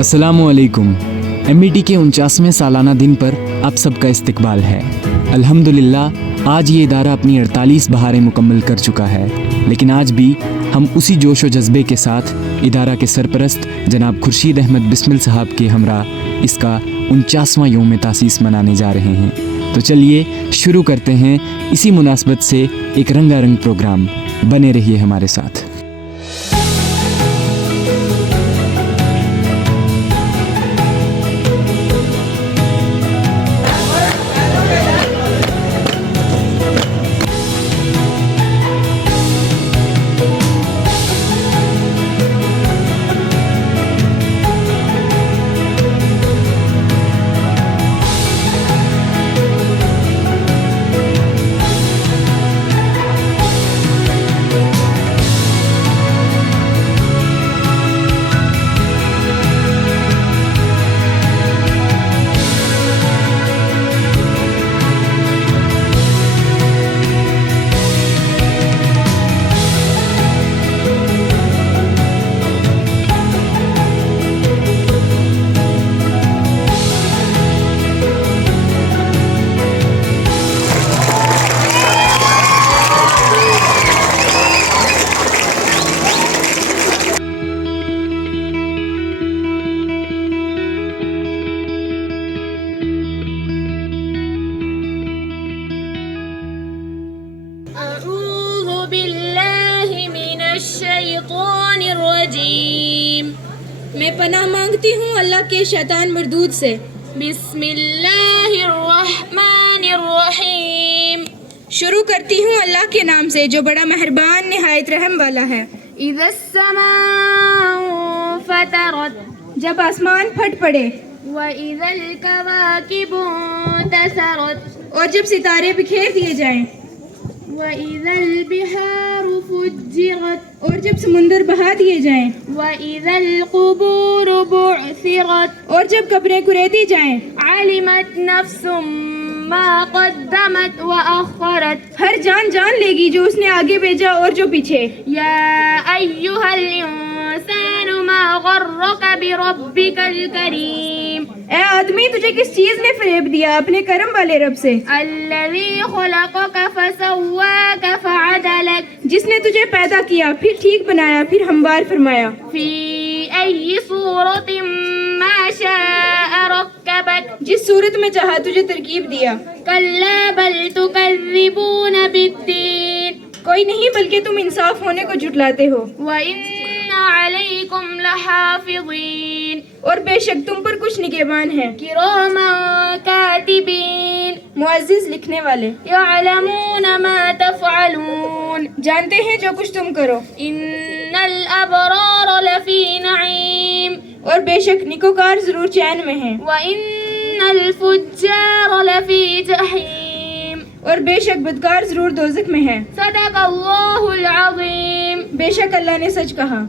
अस्सलामुअलैकुम। MBT के 49वें सालाना दिन पर आप सबका इस्तकबाल है। अल्हम्दुलिल्लाह आज ये इदारा अपनी 48 बहारें मुकम्मल कर चुका है, लेकिन आज भी हम उसी जोश व जज्बे के साथ इदारा के सरपरस्त जनाब खुर्शीद अहमद बिस्मिल साहब के हमरा इसका 49वां यौम तासीस मनाने जा रहे हैं। तो चलिए शुरू करते हैं इसी मुनासबत से एक रंगारंग प्रोग्राम। बने रहिए हमारे साथ। मैं पनाह मांगती हूँ अल्लाह के शैतान मरदूद से। बिस्मिल्लाहिर्रहमानिर्रहीम। शुरू करती हूँ अल्लाह के नाम से जो बड़ा मेहरबान निहायत रहम वाला है। इज़्ज़स्समाउ फतरत, जब आसमान फट पड़े। व इज़ल कवाकिबु तसरत, और जब सितारे बिखेर दिए जाएं। व इज़ल बिहारु फुज्जिरत, और जब समुंदर बहा दिए जाएं। व इज़ल कुबूरु बुअसिरत, और जब कब्रें कुरेदी जाएं। आलिमत नफ्सुम मा क़द्दमत व अख़रत, हर जान जान लेगी जो उसने आगे भेजा और जो पीछे। या अय्युहल इंसानु मा गर्रक बिरब्बिकल करीम, ए आदमी तुझे किस चीज ने फरेब दिया अपने करम वाले रब से। अल्लज़ी ख़लक़क फ़सव्वाक फ़अदलक, जिसने तुझे पैदा किया फिर ठीक बनाया फिर हमवार फरमाया। फ़ी अय्यि सूरतिन मा शाअ रक्कबक, जिस सूरत में चाहा तुझे तरकीब दिया। कल्ला बल तुकज़्ज़िबून बिद्दीन, कोई नहीं बल्कि तुम इंसाफ होने को झुटलाते हो। व इन्ना अलैकुम लहाफ़िज़ीन, और बेशक तुम पर कुछ निगहबान हैं। किरामन कातिबीन, मुअज़्ज़िज़ लिखने वाले। यअलमून मा तफ़अलून, जानते हैं जो कुछ तुम करो। इन्नल अबरार लफ़ी नईम, और बेशक निकोकार जरूर चैन में हैं। व इन्नल फुज्जार लफ़ी जहीम, और बेशक बदकार जरूर दोज़ख में हैं। सदक़ल्लाहुल अज़ीम, बेशक अल्लाह ने सच कहा।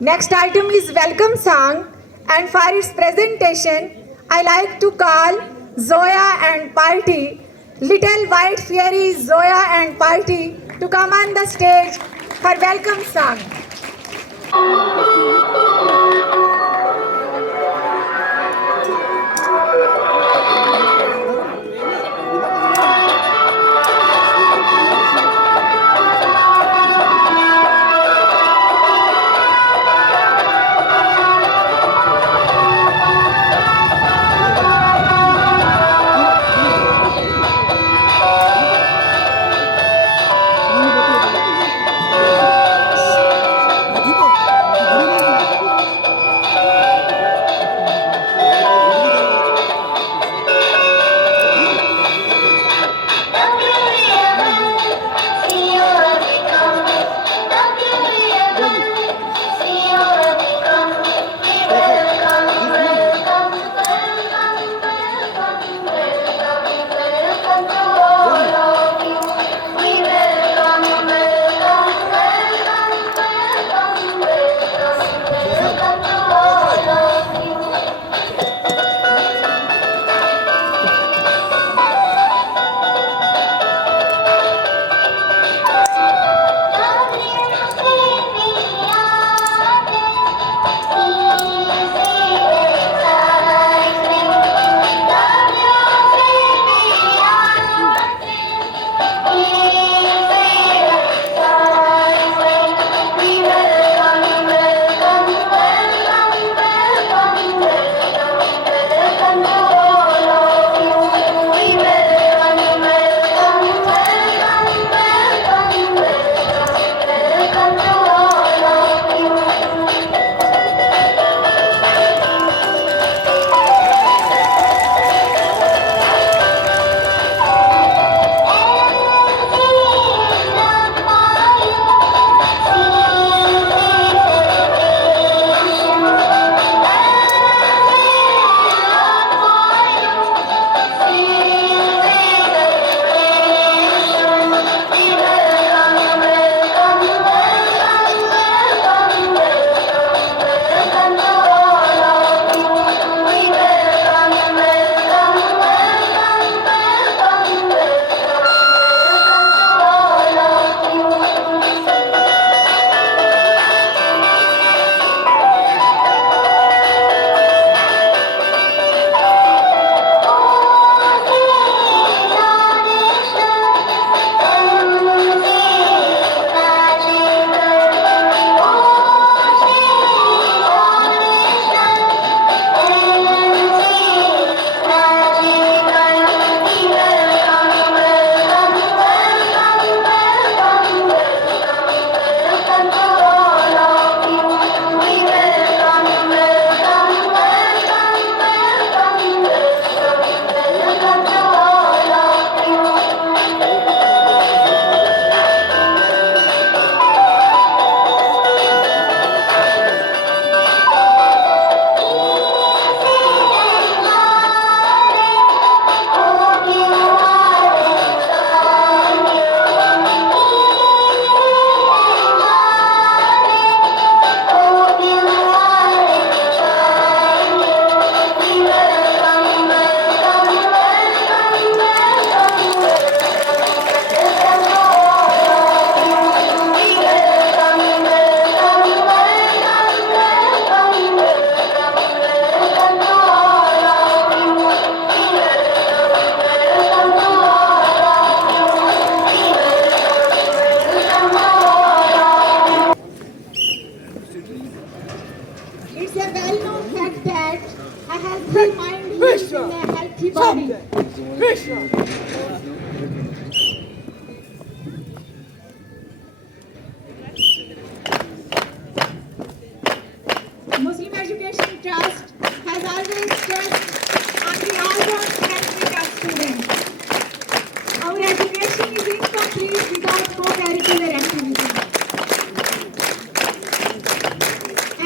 Next item is welcome song, and for its presentation I like to call Zoya and Party, Little White Fairy Zoya and Party to come on the stage for welcome song. Muslim Education Trust has always stressed on the all-round benefit of students. Our education is incomplete without co-curricular activities.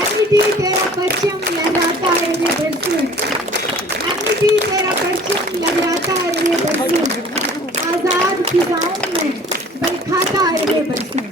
Amity तेरा परचम लहराता रहे बरसों, Amity तेरा परचम लहराता रहे बरसों, आजाद फिजाओं में बरखाता रहे बरसों.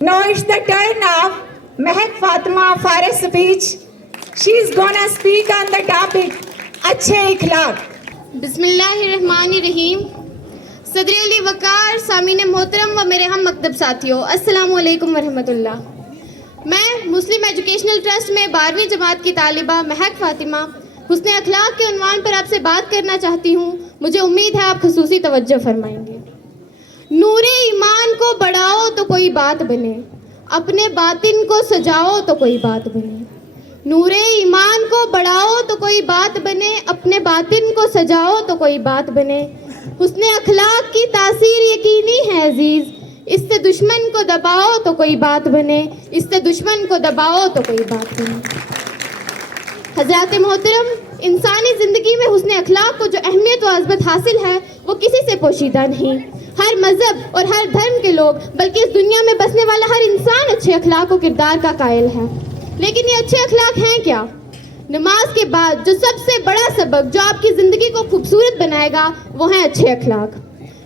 Now it's the turn of Mehak Fatima for a speech. She's gonna speak on the topic अच्छे इखलाक. बिस्मिल्लाहिर्रहमानिर्रहीम. सदर अली वकार, सामीन मोहतरम व मेरे हम मकतब साथियों, अस्सलामु अलैकुम वरहमतुल्लाह. मैं मुस्लिम एजुकेशनल ट्रस्ट में 12वीं जमात की तालिबा महक फातिमा हुस्न अखलाक के उन्वान पर आपसे बात करना चाहती हूँ. मुझे उम्मीद है आप खुसूसी तवज्जो फरमाएंगे. नूरे ईमान को बढ़ाओ तो कोई बात बने, अपने बातिन को सजाओ तो कोई बात बने. नूरे ईमान को बढ़ाओ तो कोई बात बने, अपने बातिन को सजाओ तो कोई बात बने. हुस्न अखलाक की तासीर यकीनी है अजीज, इससे दुश्मन को दबाओ तो कोई बात बने, इससे दुश्मन को दबाओ तो कोई बात बने. हज़रात मोहतरम, इंसानी ज़िंदगी में हुस्न अखलाक को जो अहमियत व अज़मत हासिल है वो किसी से पोशीदा नहीं. हर मज़हब और हर धर्म के लोग, बल्कि इस दुनिया में बसने वाला हर इंसान अच्छे अखलाक और किरदार का कायल है. लेकिन ये अच्छे अखलाक हैं क्या? नमाज के बाद जो सबसे बड़ा सबक जो आपकी ज़िंदगी को खूबसूरत बनाएगा वो है अच्छे अखलाक.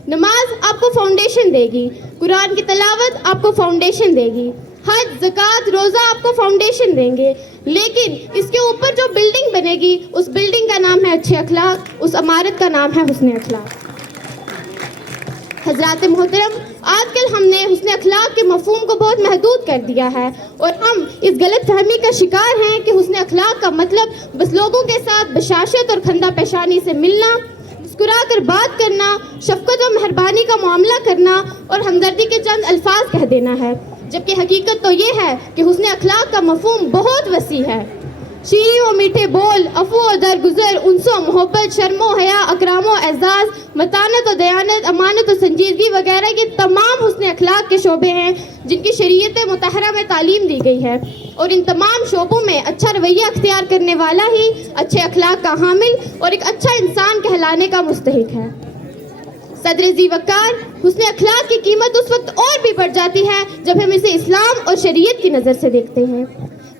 नमाज आपको फाउंडेशन देगी, कुरान की तिलावत आपको फाउंडेशन देगी, हज, ज़कात, रोज़ा आपको फाउंडेशन देंगे. लेकिन इसके ऊपर जो बिल्डिंग बनेगी उस बिल्डिंग का नाम है अच्छे अखलाक, उस इमारत का नाम है हुस्न अखलाक. हज़रात मोहतरम, आजकल हमने हुस्न अखलाक के मफ़हूम को बहुत महदूद कर दिया है और हम इस गलत फहमी का शिकार हैं कि हुस्न अखलाक का मतलब बस लोगों के साथ बशाशत और खंदा पेशानी से मिलना, मुस्कुरा कर बात करना, शफ़क़त व मेहरबानी का मामला करना और हमदर्दी के चंद अल्फाज कह देना है. जबकि हकीकत तो ये है कि हुस्न अखलाक का मफ़हूम बहुत वसी है. शीरी व मीठे बोल, अफ़ू व दरगुज़र, उनसो मोहब्बत, शर्मो हया, अकरामो एज़ाज़, मतानत व दयानत, अमानत व संजीदगी वगैरह ये तमाम हुस्न अखलाक के शोबे हैं जिनकी शरीयत मुतहरा में तालीम दी गई है. और इन तमाम शोबों में अच्छा रवैया अख्तियार करने वाला ही अच्छे अखलाक का हामिल और एक अच्छा इंसान कहलाने का मुस्तहिक है. सदर जी वकार, हुस्न अखलाक की कीमत उस वक्त और भी बढ़ जाती है जब हम इसे इस्लाम और शरीयत की नज़र से देखते हैं.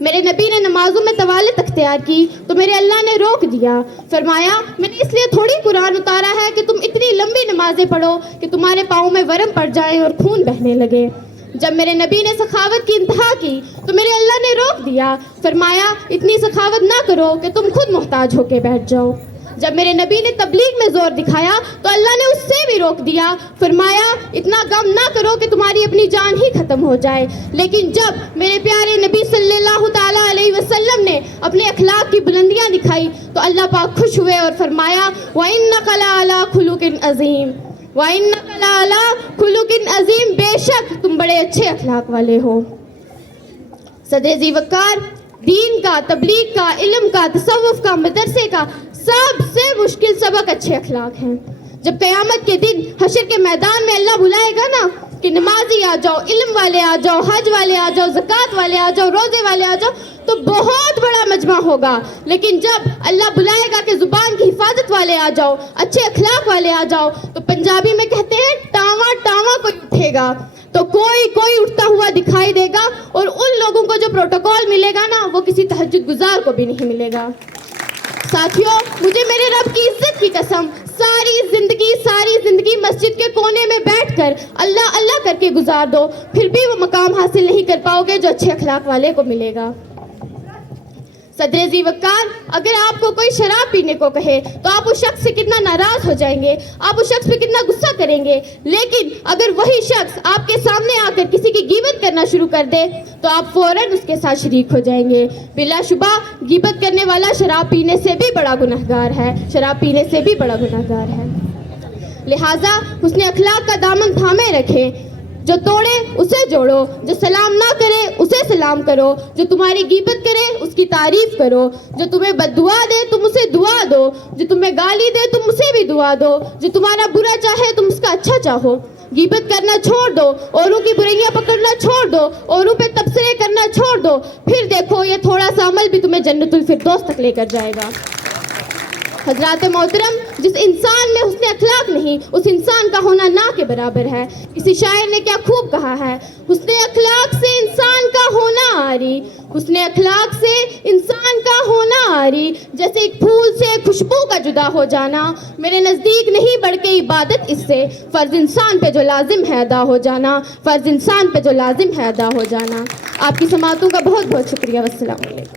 मेरे नबी ने नमाजों में तवालत अख्तियार की तो मेरे अल्लाह ने रोक दिया. फरमाया, मैंने इसलिए थोड़ी कुरान उतारा है कि तुम इतनी लंबी नमाजें पढ़ो कि तुम्हारे पाँव में वरम पड़ जाए और खून बहने लगे. जब मेरे नबी ने सखावत की इंतहा की तो मेरे अल्लाह ने रोक दिया. फरमाया, इतनी सखावत ना करो कि तुम खुद मोहताज होके बैठ जाओ. जब मेरे नबी ने तबलीग में जोर दिखाया तो अल्लाह ने उससे भी रोक दिया। फरमाया इतना गम ना करो कि तुम्हारी अपनी जान ही खत्म हो जाए। लेकिन जब मेरे प्यारे नबी सल्लल्लाहु ताला अलैहि वसल्लम ने अपने अखलाक की बुलंदियां दिखाई तो अल्लाह पाक खुश हुए और फरमाया व इन्नका लअला खुलुकिन अज़ीम, व इन्नका लअला खुलुकिन अज़ीम, बेशक तुम बड़े अच्छे अखलाक वाले हो। सदर ज़ीवकार दीन का, तबलीग का, इल्म का, तसव्वुफ का, मदरसे का सबसे मुश्किल सबक अच्छे अखलाक हैं। जब क़यामत के दिन हशर के मैदान में अल्लाह बुलाएगा ना कि नमाजी आ जाओ, इल्म वाले आ जाओ, हज वाले आ जाओ, ज़कात वाले आ जाओ, रोज़े वाले आ जाओ, तो बहुत बड़ा मजमा होगा। लेकिन जब अल्लाह बुलाएगा कि ज़ुबान की हिफाजत वाले आ जाओ, अच्छे अखलाक वाले आ जाओ, तो पंजाबी में कहते हैं टावा टावा कोई उठेगा, तो कोई उठता हुआ दिखाई देगा। और उन लोगों को जो प्रोटोकॉल मिलेगा ना वो किसी तहज्जुद गुजार को भी नहीं मिलेगा। साथियों, मुझे मेरे रब की इज्जत की कसम सारी जिंदगी मस्जिद के कोने में बैठकर अल्लाह अल्लाह करके गुजार दो, फिर भी वो मकाम हासिल नहीं कर पाओगे जो अच्छे अखलाक वाले को मिलेगा। सदर ज़ीवकार, अगर आपको कोई शराब पीने को कहे तो आप उस शख्स से कितना नाराज हो जाएंगे, आप उस शख्स पे कितना गुस्सा करेंगे। लेकिन अगर वही शख्स आपके सामने आकर किसी की गीबत करना शुरू कर दे तो आप फौरन उसके साथ शरीक हो जाएंगे। बिलाशुबा गीबत करने वाला शराब पीने से भी बड़ा गुनहगार है, शराब पीने से भी बड़ा गुनहगार है। लिहाजा हुस्न अखलाक का दामन थामे रखें। जो तोड़े उसे जोड़ो, जो सलाम ना करे उसे सलाम करो, जो तुम्हारी गीबत करे उसकी तारीफ करो, जो तुम्हें बद्दुआ दे तुम उसे दुआ दो, जो तुम्हें गाली दे तुम उसे भी दुआ दो, जो तुम्हारा बुरा चाहे तुम उसका अच्छा चाहो। गीबत करना छोड़ दो, औरों की बुराइयां पकड़ना छोड़ दो, औरों पे तबसरे करना छोड़ दो, फिर देखो ये थोड़ा सा अमल भी तुम्हें जन्नतुल फिरदौस तक लेकर जाएगा। हजरात मोहतरम, जिस इंसान में हुस्न अखलाक नहीं उस इंसान का होना ना के बराबर है। किसी शायर ने क्या खूब कहा है, हुस्न अखलाक से इंसान का होना आरी, हुस्न अखलाक से इंसान का होना आरी, जैसे एक फूल से खुशबू का जुदा हो जाना, मेरे नज़दीक नहीं बल्कि इबादत इससे, फ़र्ज इंसान पे जो लाजिम है अदा हो जाना, फ़र्ज इंसान पे जो लाजिम है अदा हो जाना। आपकी समातों का बहुत बहुत शुक्रिया। वस्सलाम वालेकुम।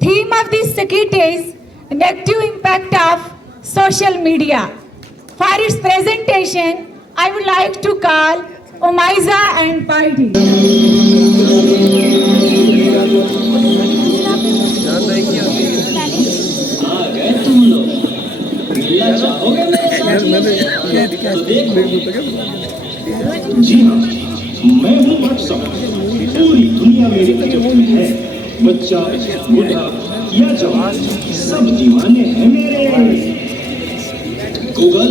Theme of this circuit is negative impact of social media. For its presentation, I would like to call Omaiza and Party. जी हाँ, मैं हूँ व्हाट्सएप। पूरी दुनिया मेरी अजब में है। बच्चा, बूढ़ा या जवान, सब दीवाने हैं मेरे। गूगल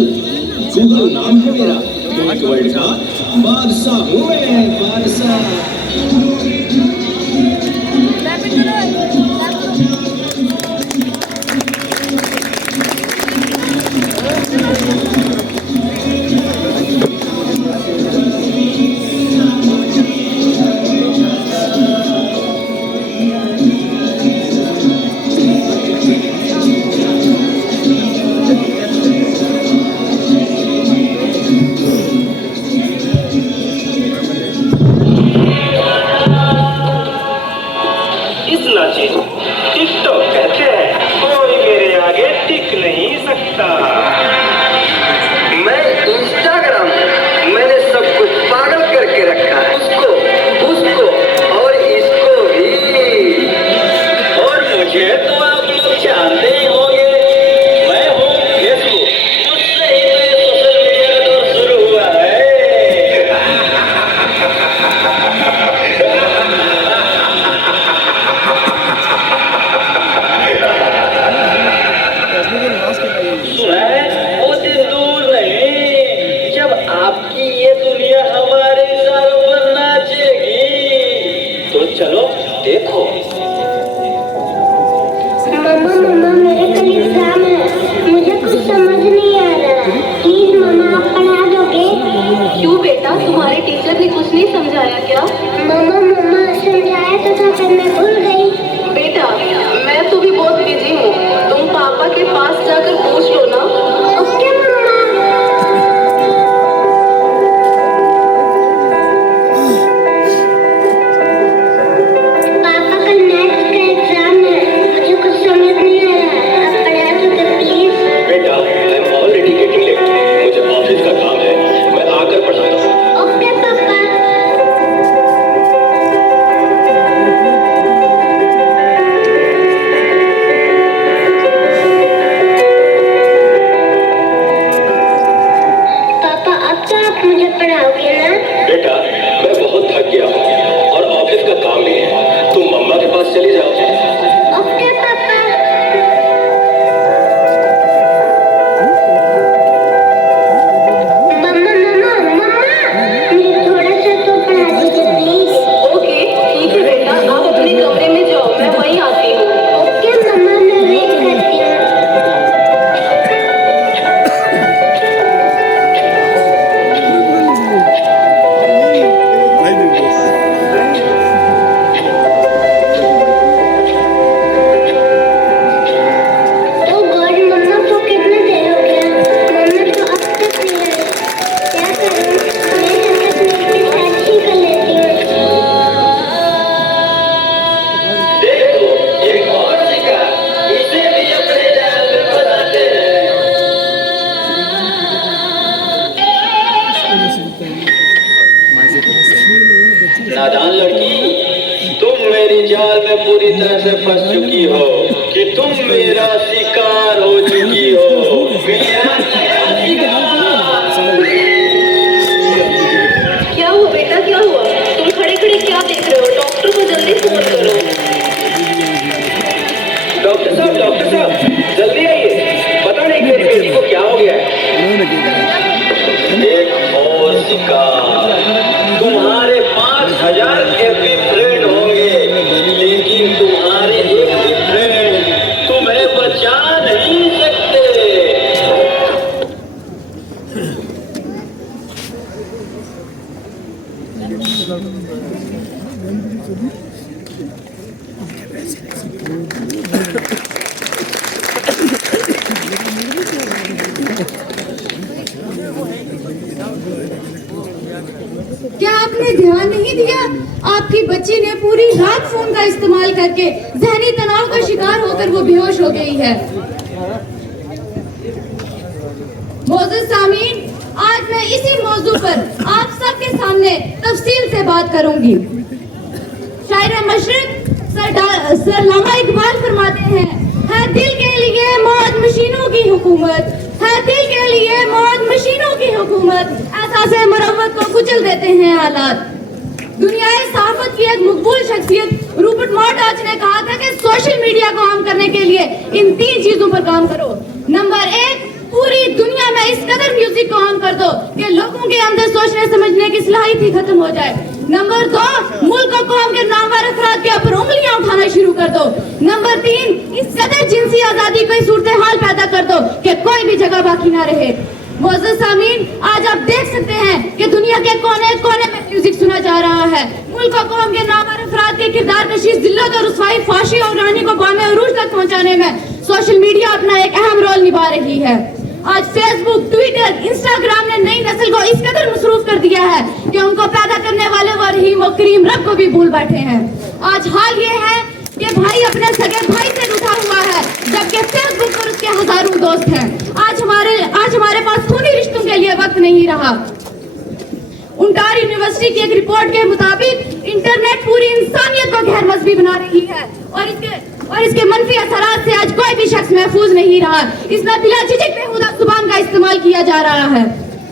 नाम है मेरा। वर्ल्ड का बादशाह हूँ मैं, बादशाह। टिकटॉक कहते हैं, कोई मेरे आगे टिक नहीं सकता। मैं इंस्टाग्राम, मैंने सब कुछ पागल करके रखा है। उसको और इसको भी। और मुझे तो आप लोग जानते ही होंगे, मैं हूँ फेसबुक। मुझसे ही तो ये सोशल मीडिया का दौर शुरू हुआ है। वो दिन दूर नहीं जब आपकी ये दुनिया हमारे इशारों पर नाचेगी। तो चलो देखो। मम्मा मेरे कल एग्जाम है, मुझे कुछ समझ नहीं आ रहा। प्लीज मम्मा आप पढ़ा दोगे? क्यों बेटा, तुम्हारे टीचर ने कुछ नहीं समझाया क्या? मम्मा समझाया तो था पर मैं भूल गई। बेटा, मैं तो भी बहुत बिजी हूँ, तुम पापा के पास जाकर पूछ लो ना। ओके मम्मा। पापा कल मैथ्स का एग्जाम है, मुझे कुछ समझ नहीं आ रहा। आप पढ़ा दोगे प्लीज? बेटा, I am already getting late. मुझे ऑफिस का काम है, मैं आकर पढ़ाता हूँ। ओके पापा। पापा अब तो आप मुझे पढ़ाओगे ना? बेटा, मैं बहुत थक गया हूँ और ऑफिस का काम भी है। तुम मम्मा के पास चली जाओ। ओके पापा। मम्मा मुझे थोड़ा सा तो पढ़ा दीजिए प्लीज। ओके ठीक है बेटा, आप अपने कमरे में जाओ, मैं वहीं आती हूँ। ओके मम्मा मैं वेट करती हूँ। ओ गॉड मम्मा को कितना देर हो गया, मम्मा तो अब तक नहीं आई। क्या करूँ? मैं जाकर अपने टैक्सी कर लेती हूँ। देखो, ये कौन सीखा? इसे भी अपने जाल में फंसाते हैं। नादान लड़की, तुम मेरी जाल में पूरी तरह से फंस चुकी हो कि तुम मेरा शिकार हो चुकी हो। मेरा शिकार। क्या हुआ बेटा, क्या हुआ? तुम खड़े खड़े क्या देख रहे हो? डॉक्टर को जल्दी फोन करो। डॉक्टर साहब, जल्दी आइए। पता नहीं मेरी बेटी को क्या हो गया है। एक और शिकार। तुम्हारे 5000 एफबी फ्रेंड होंगे, लेकिन तुम्हारे एक भी फ्रेंड तुम्हें बचा नहीं सकते। क्या आपने ध्यान नहीं दिया? आपकी बच्ची ने पूरी रात फोन का इस्तेमाल करके जहनी तनाव का शिकार होकर वो बेहोश हो गई है। मोअज़्ज़िज़ सामीन, आज मैं इसी मौजू पर आप सबके सामने बात करूंगी। शायर मशरिक सर लामा इकबाल फरमाते हैं, है दिल के लिए मौत मशीनों की हुकूमत, है दिल के लिए मौत मशीनों की हुकूमत, एहसास मुरव्वत को कुचल देते हैं हालात। दुनियाई सहाफत की एक मकबूल शख्सियत रूपर्ट मर्डॉक ने कहा था कि सोशल मीडिया को आम करने के लिए इन 3 चीजों पर काम करो। नंबर 1, पूरी दुनिया में इस कदर म्यूजिक को ऑन कर दो कि लोगों के अंदर सोचने समझने की सलाहियत ही खत्म हो जाए। नंबर 2, मुल्क और कौम के नामवर अफराद के ऊपर उंगलियां उठाना शुरू कर दो। नंबर 3, इस कदर जिनसी आजादी की सूरत हाल पैदा कर दो कि कोई भी जगह बाकी ना रहे। मोअज़्ज़िज़ सामीन, आज आप देख सकते हैं कि दुनिया के कोने कोने में म्यूजिक सुना जा रहा है। मुल्क और कौम के नामवर अफराद के किरदार कशीश, जिल्लत और रुसवाई, फाशी और रानी को बामे अरूज तक पहुंचाने में सोशल मीडिया अपना एक अहम रोल निभा रही है। आज फेसबुक, ट्विटर, इंस्टाग्राम ने नई नस्ल को इस कदर मसरूफ कर दिया है कि उनको पैदा करने वाले वो रहीम और करीम रब को भी भूल बैठे हैं। आज हाल ये है कि भाई अपने सगे भाई से रूठा हुआ है, जबकि फेसबुक पर उसके हजारों दोस्त हैं। आज हमारे पास खूनी रिश्तों के लिए वक्त नहीं रहा। उंटार यूनिवर्सिटी की एक रिपोर्ट के मुताबिक इंटरनेट पूरी इंसानियत को गैर मजहबी बना रही है और इसके मनफी असरात से आज कोई भी शख्स महफूज नहीं रहा। इसमें बिला झिझक बेहुदा जुबान का इस्तेमाल किया जा रहा है।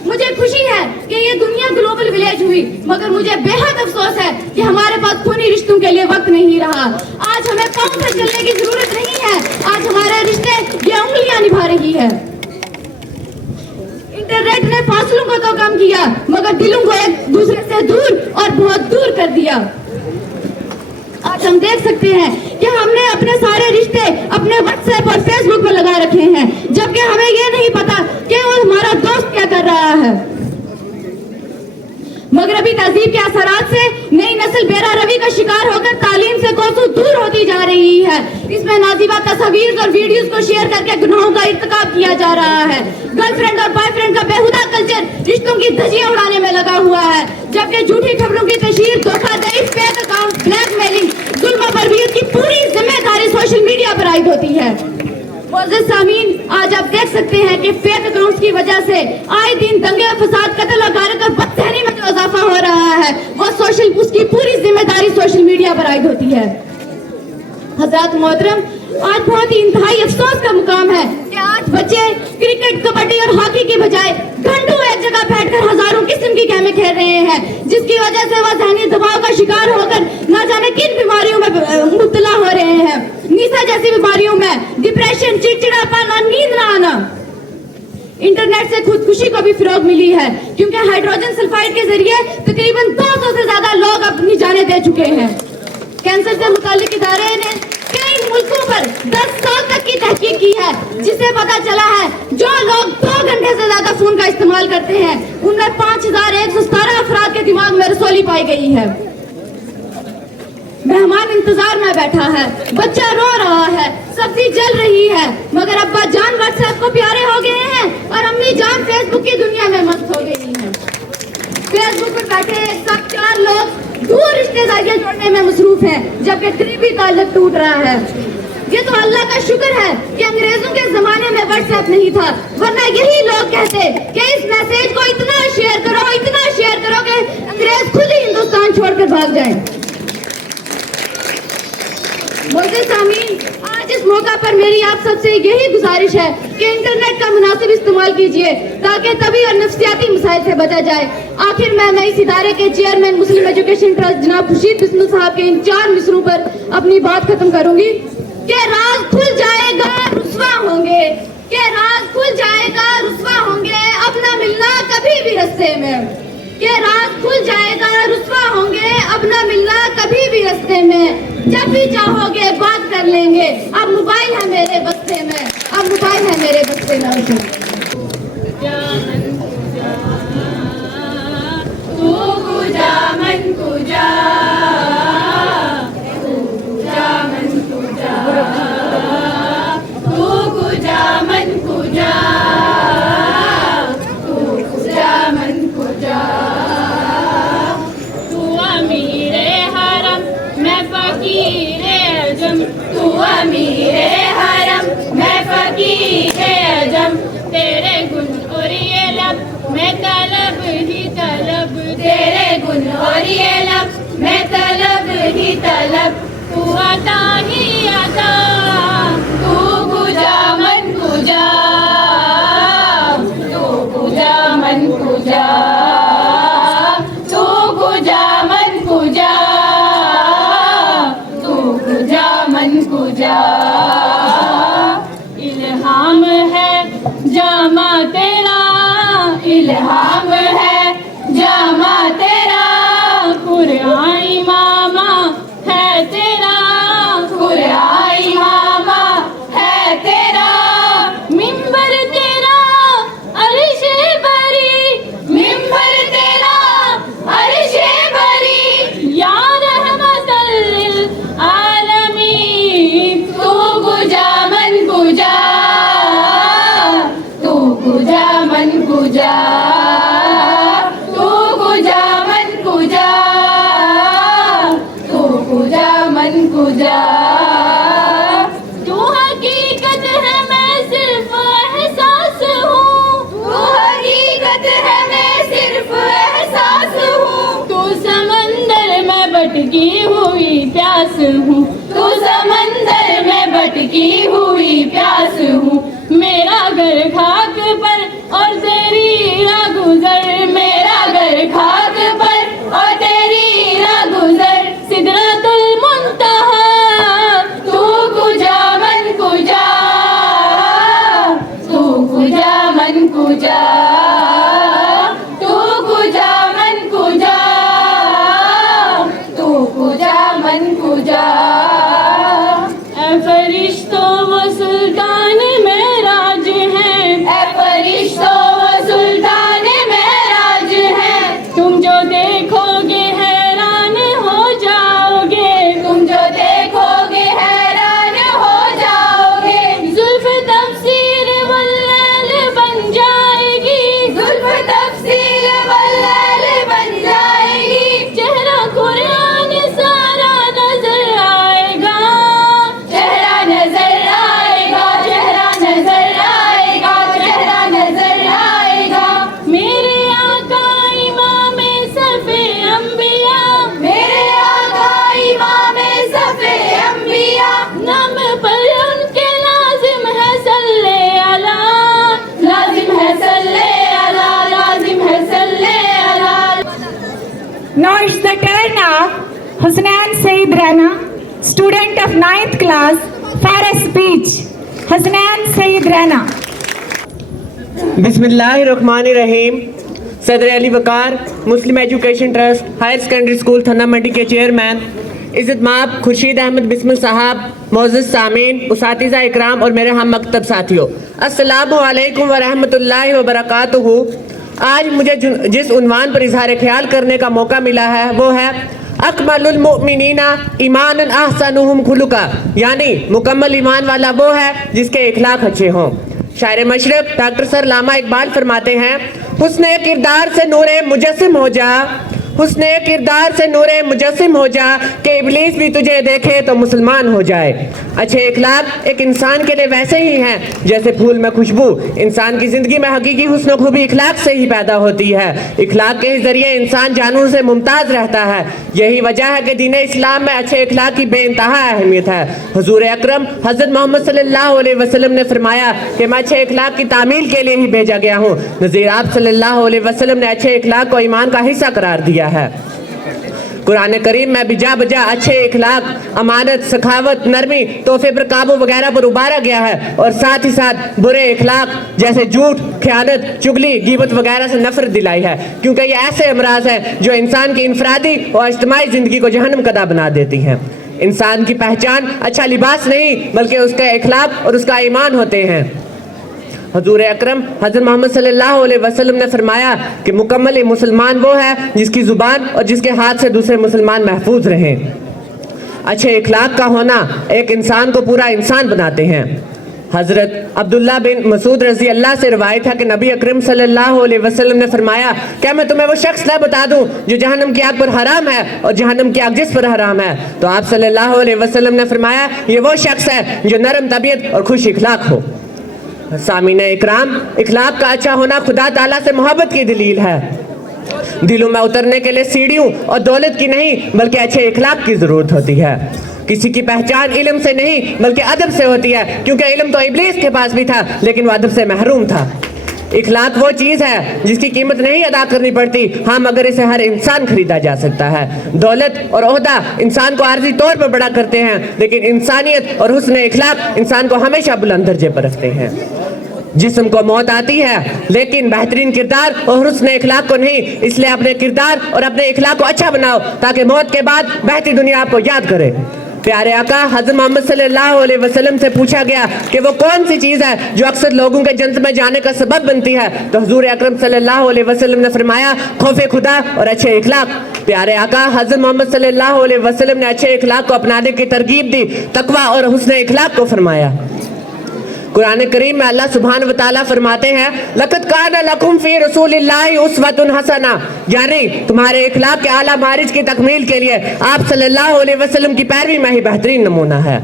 मुझे खुशी है कि ये दुनिया ग्लोबल विलेज हुई, मगर मुझे बेहद अफसोस है कि हमारे पास खूनी रिश्तों के लिए वक्त नहीं रहा। आज हमें पाँव से चलने की जरूरत नहीं है, आज हमारे रिश्ते ये उंगलियां निभा रही है। इंटरनेट ने फासलों को तो कम किया, मगर दिलों को एक दूसरे से दूर और बहुत दूर कर दिया। आज हम देख सकते हैं कि हमने अपने सारे रिश्ते अपने व्हाट्सएप और फेसबुक पर लगा रखे हैं, जबकि हमें ये नहीं पता कि वो हमारा दोस्त क्या कर रहा है। मगरबी तहजीब के असरात से नई नस्ल बेरा रवि का शिकार होकर तालीम से कोसों दूर होती जा रही है। इसमें नाजीबा तस्वीर और वीडियोस को शेयर करके गुनाहों का इर्तिकाब किया जा रहा है। गर्लफ्रेंड और बॉयफ्रेंड का बेहुदा कल्चर रिश्तों की धज्जियां उड़ाने में लगा हुआ है, जबकि झूठी खबरों की तशहीर, धोखाधड़ी, फेक अकाउंट, ब्लैकमेलिंग, जुल्म और बर्बरियत की पूरी जिम्मेदारी सोशल मीडिया पर आयद होती है। मोअज़्ज़िज़ सामीन, आज आप देख सकते हैं कि फेक अकाउंट्स की वजह से आए दिन दंगे, फसाद, कत्ल और गारत और बदतहनी में जो इजाफा हो रहा है वो उसकी पूरी जिम्मेदारी सोशल मीडिया पर आयद होती है। हज़रात मोहतरम, आज बहुत ही इंतहाई अफसोस का मुकाम है कि आज बच्चे क्रिकेट, कबड्डी और हॉकी की बजाय घंटों एक जगह बैठकर हजारों किस्म की गेमें खेल रहे हैं, जिसकी वजह से वह ज़हनी दबाव का शिकार होकर न जाने किन बीमारियों में मुब्तला हो रहे हैं। नीसा जैसी बीमारियों में, डिप्रेशन, चिड़चिड़ापन और नींद न आना। इंटरनेट से खुदकुशी को भी फिरोग मिली है, क्योंकि हाइड्रोजन सल्फाइड के जरिए तकरीबन 200 से ज्यादा लोग अपनी जानें दे चुके हैं। कैंसर से मुताल्लिक इदारे ने कई मुल्कों पर 10 साल तक की तहकीक की है, जिससे पता चला है जो लोग 2 घंटे से ज्यादा फोन का इस्तेमाल करते हैं उनमें 5117 अफराद के दिमाग में रसौली पाई गई है। मेहमान इंतजार में बैठा है, बच्चा रो रहा है, सब्जी जल रही है, मगर अब्बा जान व्हाट्सएप को प्यारे हो गए हैं और अम्मी जान फेसबुक की दुनिया में मस्त हो गई हैं। फेसबुक पर बैठे सब 4 लोग दूर रिश्तेदारियां जोड़ने में मसरूफ हैं, जबकि करीबी ताल्लुक टूट रहा है। ये तो अल्लाह का शुक्र है कि अंग्रेजों के जमाने में व्हाट्सएप नहीं था, वरना यही लोग कहते कि इस मैसेज को इतना शेयर करो कि अंग्रेज खुद ही हिंदुस्तान छोड़कर भाग जाएं। मोअज़्ज़िज़ सामीन, आज इस मौका पर मेरी आप सबसे यही गुजारिश है कि इंटरनेट का मुनासिब इस्तेमाल कीजिए, ताकि तभी और नफ्सियाती मसाइल से बचा जाए। आखिर मैं इस इदारे के चेयरमैन मुस्लिम एजुकेशन ट्रस्ट जनाब खुर्शीद बिस्मिल साहब के इन 4 मिसरों पर अपनी बात खत्म करूंगी कि राज खुल जाएगा रुस्वा होंगे, कि राज खुल जाएगा रुस्वा होंगे, अब न मिलना कभी भी रास्ते में, कि राज खुल जाएगा रुस्वा होंगे, अब न मिलना कभी भी रास्ते में, जब भी चाहोगे बात कर लेंगे, अब मोबाइल है मेरे बस्ते में, अब मोबाइल है मेरे बस्ते में। तेरे गुण और ये लब मैं तलब ही तलब, तेरे गुण और ये लब तलब तू आता ही आता तू पूजा मन पूजा तू पूजा मन पूजा तू पूजा मन पूजा तू पूजा मन पूजा इल्हाम है जामा तेरा इल्हाम है जामा तेरा कुराई मामा है तेरा कुराई मामा है तेरा मिंबर तेरा अर्श बरी मिंबर तेरा अर्श बरी या रहमतल लिल आलमीन तू पूजा मन पूजा तू पूजा मन पूजा तू पूजा मन पूजा तू पूजा मन पूजा तू हकीकत है मैं सिर्फ एहसास हूँ तू हकीकत है मैं सिर्फ एहसास हूँ तू समंदर में भटकी हुई प्यास हूँ तू समंदर में भटकी हुई प्यास हूँ मेरा घर खाक पर और तेरी राह गुजर मेरा घर खाक पर और तेरी राह गुजर सिदरतुल मुंतहा तू पूजा मन पूजा तू पूजा मन पूजा तू पूजा मन पूजा तू पूजा मन पूजा ऐ फरिश्तों वो सुल्तान महराज हैं ऐ फरिश्तों वो सुल्तान महराज हैं तुम जो देखोगे हैरान हो जाओगे तुम जो देखोगे हैरान हो जाओगे जुल्फ तफसीर वल्लैल बन जाएगी जुल्फ तफसीर वल्लैल बन जाएगी चेहरा कुरान सारा नजर आएगा चेहरा नजर आएगा चेहरा नजर आएगा चेहरा नजर आएगा मेरे आका इमाम सफे अंबिया मेरे आका इमाम सफे अंबिया नाम पर उनके लाजिम है सल्ले अला लाजिम है सल्ले अला लाजिम है सल्ले अला Now it's the turn of Husnan Saeed Rana, student of 9th class, for a speech. Husnan Saeed Rana. बिस्मिल्लाहिर्रहमानिर्रहीम। सदर Ali Waqar Muslim education trust higher secondary school Thanna Mandi के चेयरमैन इज़्ज़त माब खुर्शीद अहमद बिस्मिल साहब, मोअज़्ज़िज़ सामीन, उसातिज़ा इकराम और मेरे हम मकतब साथियों, अस्सलामु अलैकुम व रहमतुल्लाहि व बरकातुहू। आज मुझे जिस उन्वान पर इजहार ख्याल करने का मौका मिला है वो है अकमलुल मुमिनीना ईमानन अहसनुहुम खुलुका, यानी मुकम्मल ईमान वाला वो है जिसके इखलाक अच्छे हों। शायर मशरक़ डॉक्टर सर लामा इकबाल फरमाते हैं, हुस्ने किरदार से नूरे मुजस्सिम हो जा, हुस्ने किरदार से नूरे मुजस्सिम हो जा कि इब्लीस भी तुझे देखे तो मुसलमान हो जाए। अच्छे इखलाक एक इंसान के लिए वैसे ही हैं जैसे फूल में खुशबू। इंसान की ज़िंदगी में हकीकी हुस्न खूबी इखलाक से ही पैदा होती है। इखलाक के ज़रिए इंसान जानवरों से मुमताज़ रहता है। यही वजह है कि दीन इस्लाम में अच्छे इखलाक की बेइंतहा अहमियत है। हुजूर अकरम हज़रत मोहम्मद सल्लल्लाहु अलैहि वसल्लम ने फरमाया कि मैं अच्छे इखलाक की तामील के लिए ही भेजा गया हूँ। नज़ीर आप सल्लल्लाहु अलैहि वसल्लम ने अच्छे इखलाक को ईमान का हिस्सा करार दिया है। कुरान करीम में बिजा बजा अच्छे इखलाक, अमानत, सखावत, नरमी, तोहफे पर काबू वगैरह पर उबारा गया है और साथ ही साथ बुरे इखलाक जैसे झूठ, खयानत, चुगली, गीबत वगैरह से नफरत दिलाई है, क्योंकि ये ऐसे अमराज हैं जो इंसान की इनफरादी और इज्तिमाई ज़िंदगी को जहन्नम कदा बना देती हैं। इंसान की पहचान अच्छा लिबास नहीं बल्कि उसका इखलाक और उसका ईमान होते हैं। हजूर अकरम हज़रत मोहम्मद सल्लल्लाहु अलैहि वसल्लम ने फरमाया कि मुकम्मल मुसलमान वो है जिसकी ज़ुबान और जिसके हाथ से दूसरे मुसलमान महफूज रहें। अच्छे इखलाक का होना एक इंसान को पूरा इंसान बनाते हैं। हज़रत अब्दुल्ला बिन मसूद रज़ी अल्लाह से रवायत है कि नबी अकरम सल्लल्लाहु अलैहि वसल्लम ने फरमाया, क्या मैं तुम्हें वो शख्स ना बता दूं जो जहन्नम की आग पर हराम है और जहन्नम की आग जिस पर हराम है? तो आप सल्लल्लाहु अलैहि वसल्लम ने फरमाया, ये वो शख्स है जो नरम तबीयत और खुश इखलाक हो। सामीन इकराम, इखलाक का अच्छा होना खुदा ताला से मोहब्बत की दलील है। दिलों में उतरने के लिए सीढ़ियों और दौलत की नहीं बल्कि अच्छे इखलाक की जरूरत होती है। किसी की पहचान इल्म से नहीं बल्कि अदब से होती है, क्योंकि इल्म तो इब्लीस के पास भी था लेकिन वो अदब से महरूम था। इखलाक वो चीज है जिसकी कीमत नहीं अदा करनी पड़ती, हाँ मगर इसे हर इंसान खरीदा जा सकता है। दौलत और ओहदा इंसान को आर्जी तौर पर बड़ा करते हैं, लेकिन इंसानियत और हुस्न इखलाक इंसान को हमेशा बुलंद दर्जे पर रखते हैं। जिस्म को मौत आती है लेकिन बेहतरीन किरदार और हुस्न इखलाक को नहीं, इसलिए अपने किरदार और अपने इखलाक को अच्छा बनाओ ताकि मौत के बाद बहती दुनिया आपको याद करे। प्यारे आका हज़रत मोहम्मद सल्लल्लाहु अलैहि वसल्लम से पूछा गया कि वो कौन सी चीज़ है जो अक्सर लोगों के जन्नत में जाने का सबब बनती है, तो हुजूर अकरम सल्लल्लाहु अलैहि वसल्लम ने फरमाया खौफे खुदा और अच्छे इखलाक। प्यारे आका हज़रत मोहम्मद सल्लल्लाहु अलैहि वसल्लम ने अच्छे इखलाक को अपनाने की तरगीब दी, तकवा और हुस्न इखलाक को फरमाया। कुरान करीम में अल्लाह सुब्हान व तआला फरमाते हैं लक़द काना लकुम फी रसूलिल्लाहि उस्वतुन हसना, यानी तुम्हारे इखलाक के आला मारिज की तकमील के लिए आप सल्लल्लाहु अलैहि वसल्लम की पैरवी में ही बेहतरीन नमूना है।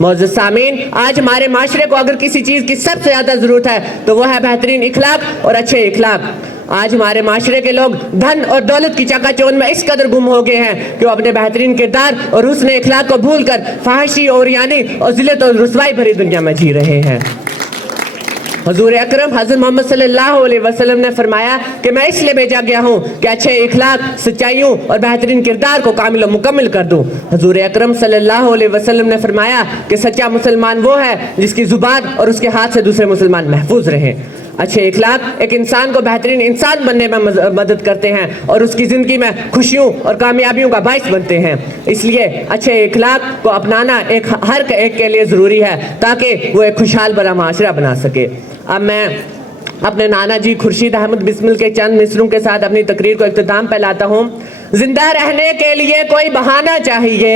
मौजूद सामीन, आज हमारे माशरे को अगर किसी चीज़ की सबसे ज़्यादा ज़रूरत है तो वह है बेहतरीन इखलाक और अच्छे इखलाक। आज हमारे माशरे के लोग धन और दौलत की चकाचौंध में इस कदर गुम हो गए हैं कि वो अपने बेहतरीन किरदार और हुस्न इखलाक को भूलकर फाहिशी और यानी और जिल्लत और रुसवाई भरी दुनिया में जी रहे हैं। हुजूर अकरम हज़रत मोहम्मद सल्लल्लाहु अलैहि वसल्लम ने फरमाया कि मैं इसलिए भेजा गया हूँ कि अच्छे इखलाक, सच्चाइयों और बेहतरीन किरदार को कामिल और मुकम्मल कर दूँ। हुजूर अकरम सल्लल्लाहु अलैहि वसल्लम ने फरमाया कि सच्चा मुसलमान वो है जिसकी जुबान और उसके हाथ से दूसरे मुसलमान महफूज रहे। अच्छे इखलाक एक इंसान को बेहतरीन इंसान बनने में मदद करते हैं और उसकी ज़िंदगी में खुशियों और कामयाबियों का बाइस बनते हैं। इसलिए अच्छे इखलाक को अपनाना हर एक के लिए ज़रूरी है ताकि वो एक खुशहाल बड़ा माशरा बना सके। अब मैं अपने नाना जी खुर्शीद अहमद बिस्मिल के चंद मिसरों के साथ अपनी तकरीर को इख्तिताम पे लाता हूँ। जिंदा रहने के लिए कोई बहाना चाहिए,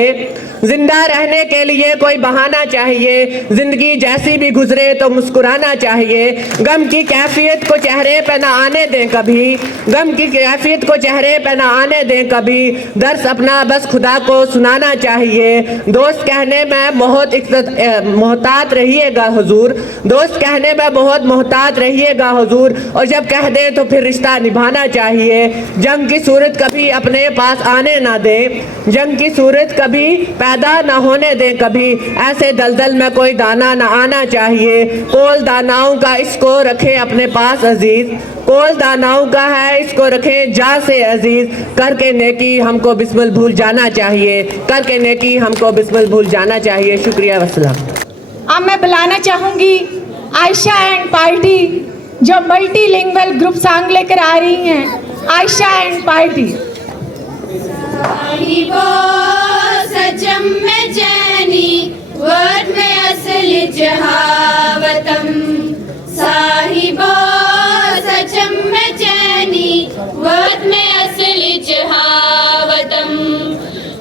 जिंदा रहने के लिए कोई बहाना चाहिए, जिंदगी जैसी भी गुजरे तो मुस्कुराना चाहिए। गम की कैफियत को चेहरे पे ना आने दें कभी, गम की कैफियत को चेहरे पे ना आने दें कभी, दर्स अपना बस खुदा को सुनाना चाहिए। दोस्त कहने में बहुत मोहतात रहिएगा हुजूर, दोस्त कहने में बहुत मोहतात रहिएगा हुजूर, और जब कह दें तो फिर रिश्ता निभाना चाहिए। जंग की सूरत कभी अपने पास आने ना दें, जंग की सूरत कभी पैदा ना होने दें कभी, ऐसे दलदल में कोई दाना ना आना चाहिए। कोल दानाओं का इसको रखें अपने पास अजीज, कोल दानाओं का है इसको रखें जा से अजीज। करके नेकी हमको बिस्मिल भूल जाना चाहिए, करके नेकी हमको बिस्मिल भूल जाना चाहिए। शुक्रिया वस्सलाम। अब मैं बुलाना चाहूँगी आयशा एंड पार्टी जो मल्टीलिंगुअल ग्रुप सॉन्ग लेकर आ रही हैं। Ayesha and party. सजम में जैनी वर्ड में असली जहावतम, साहिबो सजम में जैनी वर्ड में असली जहावतम।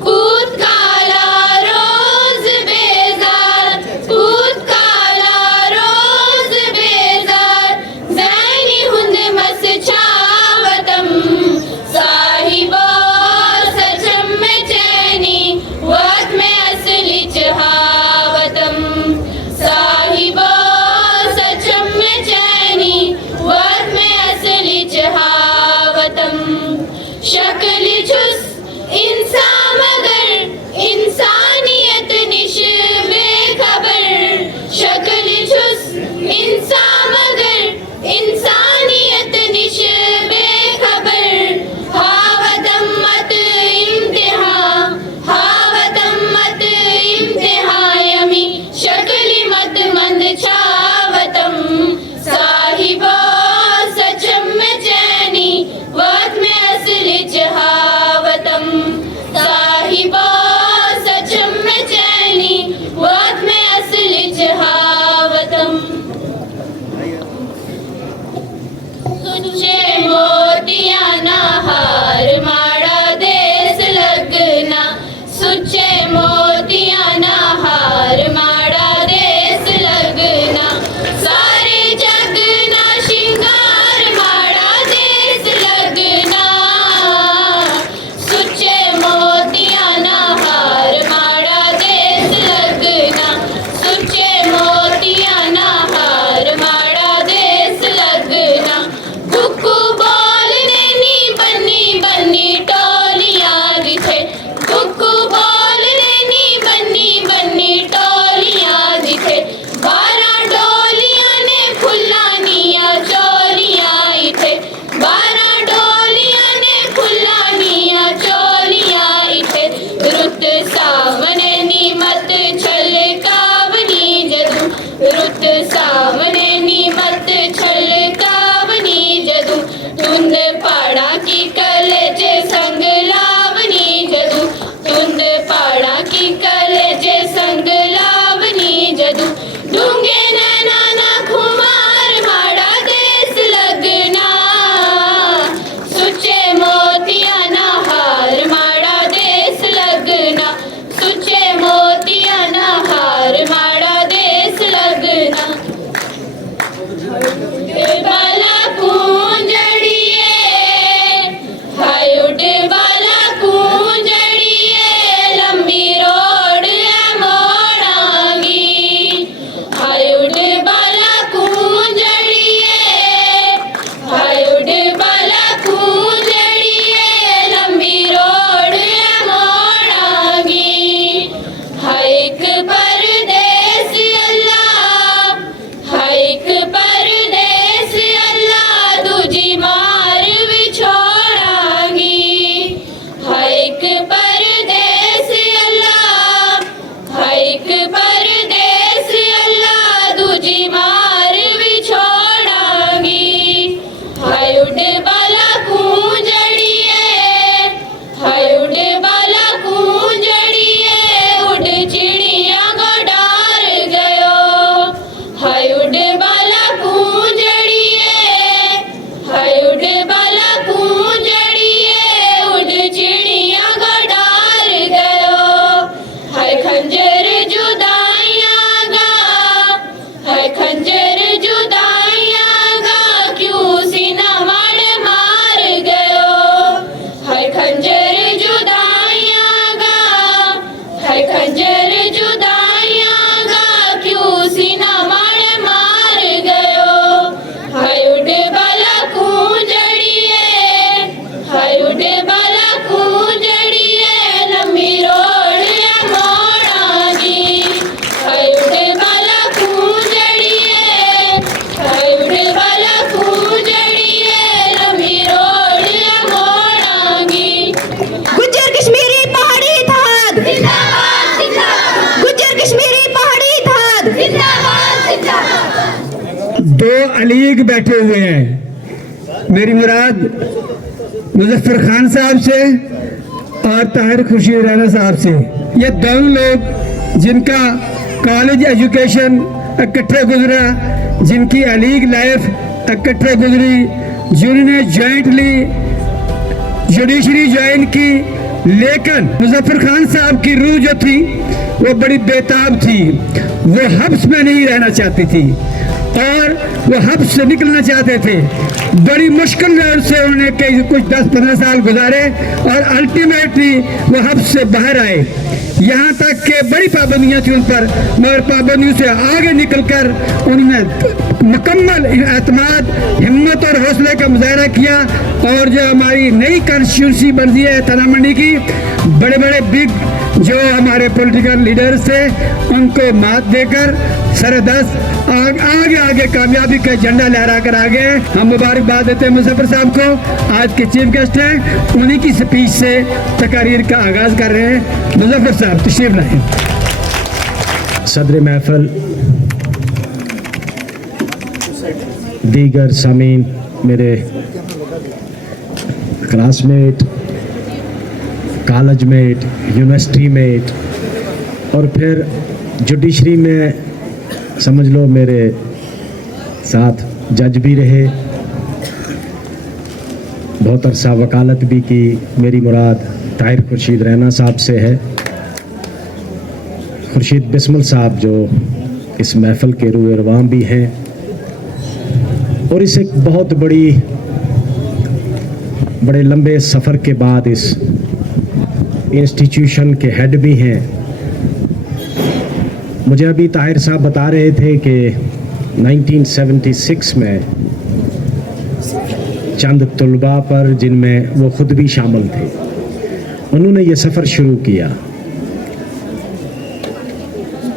कूद काला रोज बेजार, कूद काला रोज बेजार, जैनी हुंद मस छावतम, साहिबो वर्ड में असली जहावतम, साहिबो सजम में पहाड़ा की कलेजे संग लावनी जदू तुंद पहाड़ा की कलेजे संग लावनी जदू डूंगे नैना ना खुमार माड़ा देश लगना सुचे मोतिया ना हार माड़ा देश लगना सुचे मोतिया ना हार माड़ा देश लगना बाला कूंजड़िए हाय उड़े बाला कूंजड़िए लंबी रोड है मोड़ांगी हाय उड़े बाला कूंजड़िए हाय उड़े बाला कूंजड़िए लंबी रोड है मोड़ांगी हाय एक परदेस अल्लाह हाय एक परदेस अल्लाह दूजी मार विछोड़ांगी हाय एक परदेस अल्लाह हाय एक परदेस अल्लाह दूजी मार विछोड़ांगी हाय उड़े बाला कूंजड़िए हाय उड़े बाला कूंजड़िए उड़ चिड़िया गोडार गयो हाय उड़े बाला कूंजड़िए हाय उड़े बाला कूंजड़िए उड़ चिड़िया गोडार गयो हाय खंजर जुदाइयां गा हाय खंजर जुदाइयां गा क्यों सीना मार मार गयो हाय खंजर जुदाइयां गा हाय खंजर जुदाइयां गा क्यों सीना मार मार गयो हाय उड़े बाला कूंजड़िए हाय उड़े बाला कूंजड़िए लंबी रोड है मोड़ांगी हाय उड़े बाला कूंजड़िए हाय उड़े बाला कूंजड़िए लंबी रोड है मोड़ांगी गुज्जर कश्मीरी पहाड़ी थाद गुज्जर कश्मीरी पहाड़ी थाद दो अलीग बैठे हुए हैं। मेरी मुराद मुजफ्फर खान साहब से और ताहिर खुर्शीद रैना साहब से। ये दोनों लोग जिनका कॉलेज एजुकेशन इकट्ठे गुजरा, जिनकी अलीग लाइफ इकट्ठे गुजरी, जिन्होंने जॉइंटली जुडिशरी ज्वाइन की, लेकिन मुजफ्फर खान साहब की रूह जो थी वो बड़ी बेताब थी। वो हब्स में नहीं रहना चाहती थी और वो हब्स से निकलना चाहते थे। बड़ी मुश्किल से उन्होंने कई कुछ 10-15 साल गुजारे और अल्टीमेटली वो हब्स से बाहर आए। यहाँ तक कि बड़ी पाबंदियाँ थी उन पर, मगर पाबंदियों से आगे निकलकर उन्होंने मुकम्मल एतमाद, हिम्मत और हौसले का मुजाहरा किया। और जो हमारी नई कॉन्स्टिट्यूंसी बनती है थाना मंडी की, बड़े बड़े बिग जो हमारे पॉलिटिकल लीडर्स थे उनको मात देकर सरदस्त आगे आगे कामयाबी का झंडा लहरा कर आगे। हम मुबारकबाद देते हैं मुजफ्फर साहब को, आज के चीफ गेस्ट हैं। उन्हीं की स्पीच से तकारीर का आगाज कर रहे हैं। मुजफ्फर साहब तशरीफ लाएं। सदर महफल, दीगर सामीन, मेरे classmate, college mate, university mate और फिर जुडिशरी में समझ लो मेरे साथ जज भी रहे, बहुत अरसा वकालत भी की। मेरी मुराद ताहिर खुर्शीद रैना साहब से है। खुर्शीद बिस्मिल साहब जो इस महफल के रूह रवाम भी हैं और इस एक बहुत बड़े लंबे सफ़र के बाद इस इंस्टीट्यूशन के हेड भी हैं। मुझे अभी ताहिर साहब बता रहे थे कि 1976 में चंद तलबा पर, जिनमें वो ख़ुद भी शामिल थे, उन्होंने ये सफ़र शुरू किया।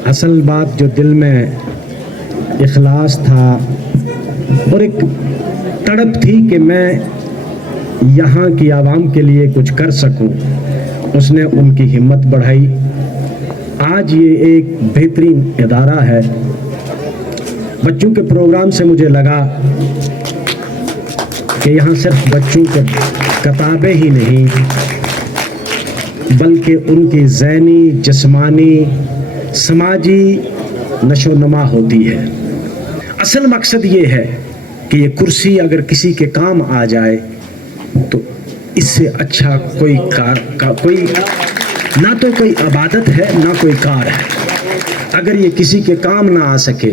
असल बात जो दिल में इखलास था और एक तड़प थी कि मैं यहाँ की आवाम के लिए कुछ कर सकूं, उसने उनकी हिम्मत बढ़ाई। आज ये एक बेहतरीन इदारा है। बच्चों के प्रोग्राम से मुझे लगा कि यहाँ सिर्फ बच्चों को किताबें ही नहीं बल्कि उनकी ज़हनी, जिस्मानी, समाजी नशोनुमा होती है। असल मकसद ये है कि ये कुर्सी अगर किसी के काम आ जाए तो इससे अच्छा कोई कोई ना तो कोई इबादत है ना कोई कार है। अगर ये किसी के काम ना आ सके,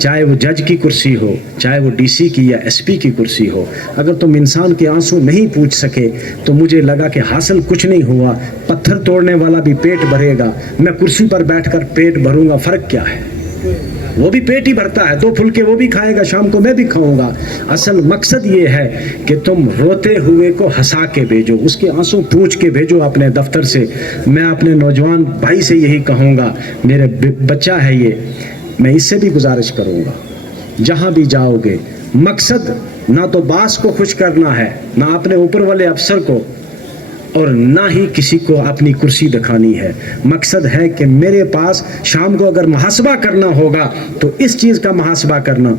चाहे वो जज की कुर्सी हो, चाहे वो डीसी की या एसपी की कुर्सी हो, अगर तुम इंसान के आंसू नहीं पूछ सके तो मुझे लगा कि हासिल कुछ नहीं हुआ। पत्थर तोड़ने वाला भी पेट भरेगा, मैं कुर्सी पर बैठकर पेट भरूंगा, फ़र्क क्या है? वो भी पेट ही भरता है, 2 फुलके वो भी खाएगा, शाम को मैं भी खाऊंगा। असल मकसद ये है कि तुम रोते हुए को हंसा के भेजो, उसके आंसू पूछ के भेजो अपने दफ्तर से। मैं अपने नौजवान भाई से यही कहूँगा, मेरे बच्चा है ये, मैं इससे भी गुजारिश करूँगा, जहाँ भी जाओगे मकसद ना तो बास को खुश करना है, ना अपने ऊपर वाले अफसर को, और ना ही किसी को अपनी कुर्सी दिखानी है। मकसद है कि मेरे पास शाम को अगर मुहासबा करना होगा तो इस चीज़ का मुहासबा करना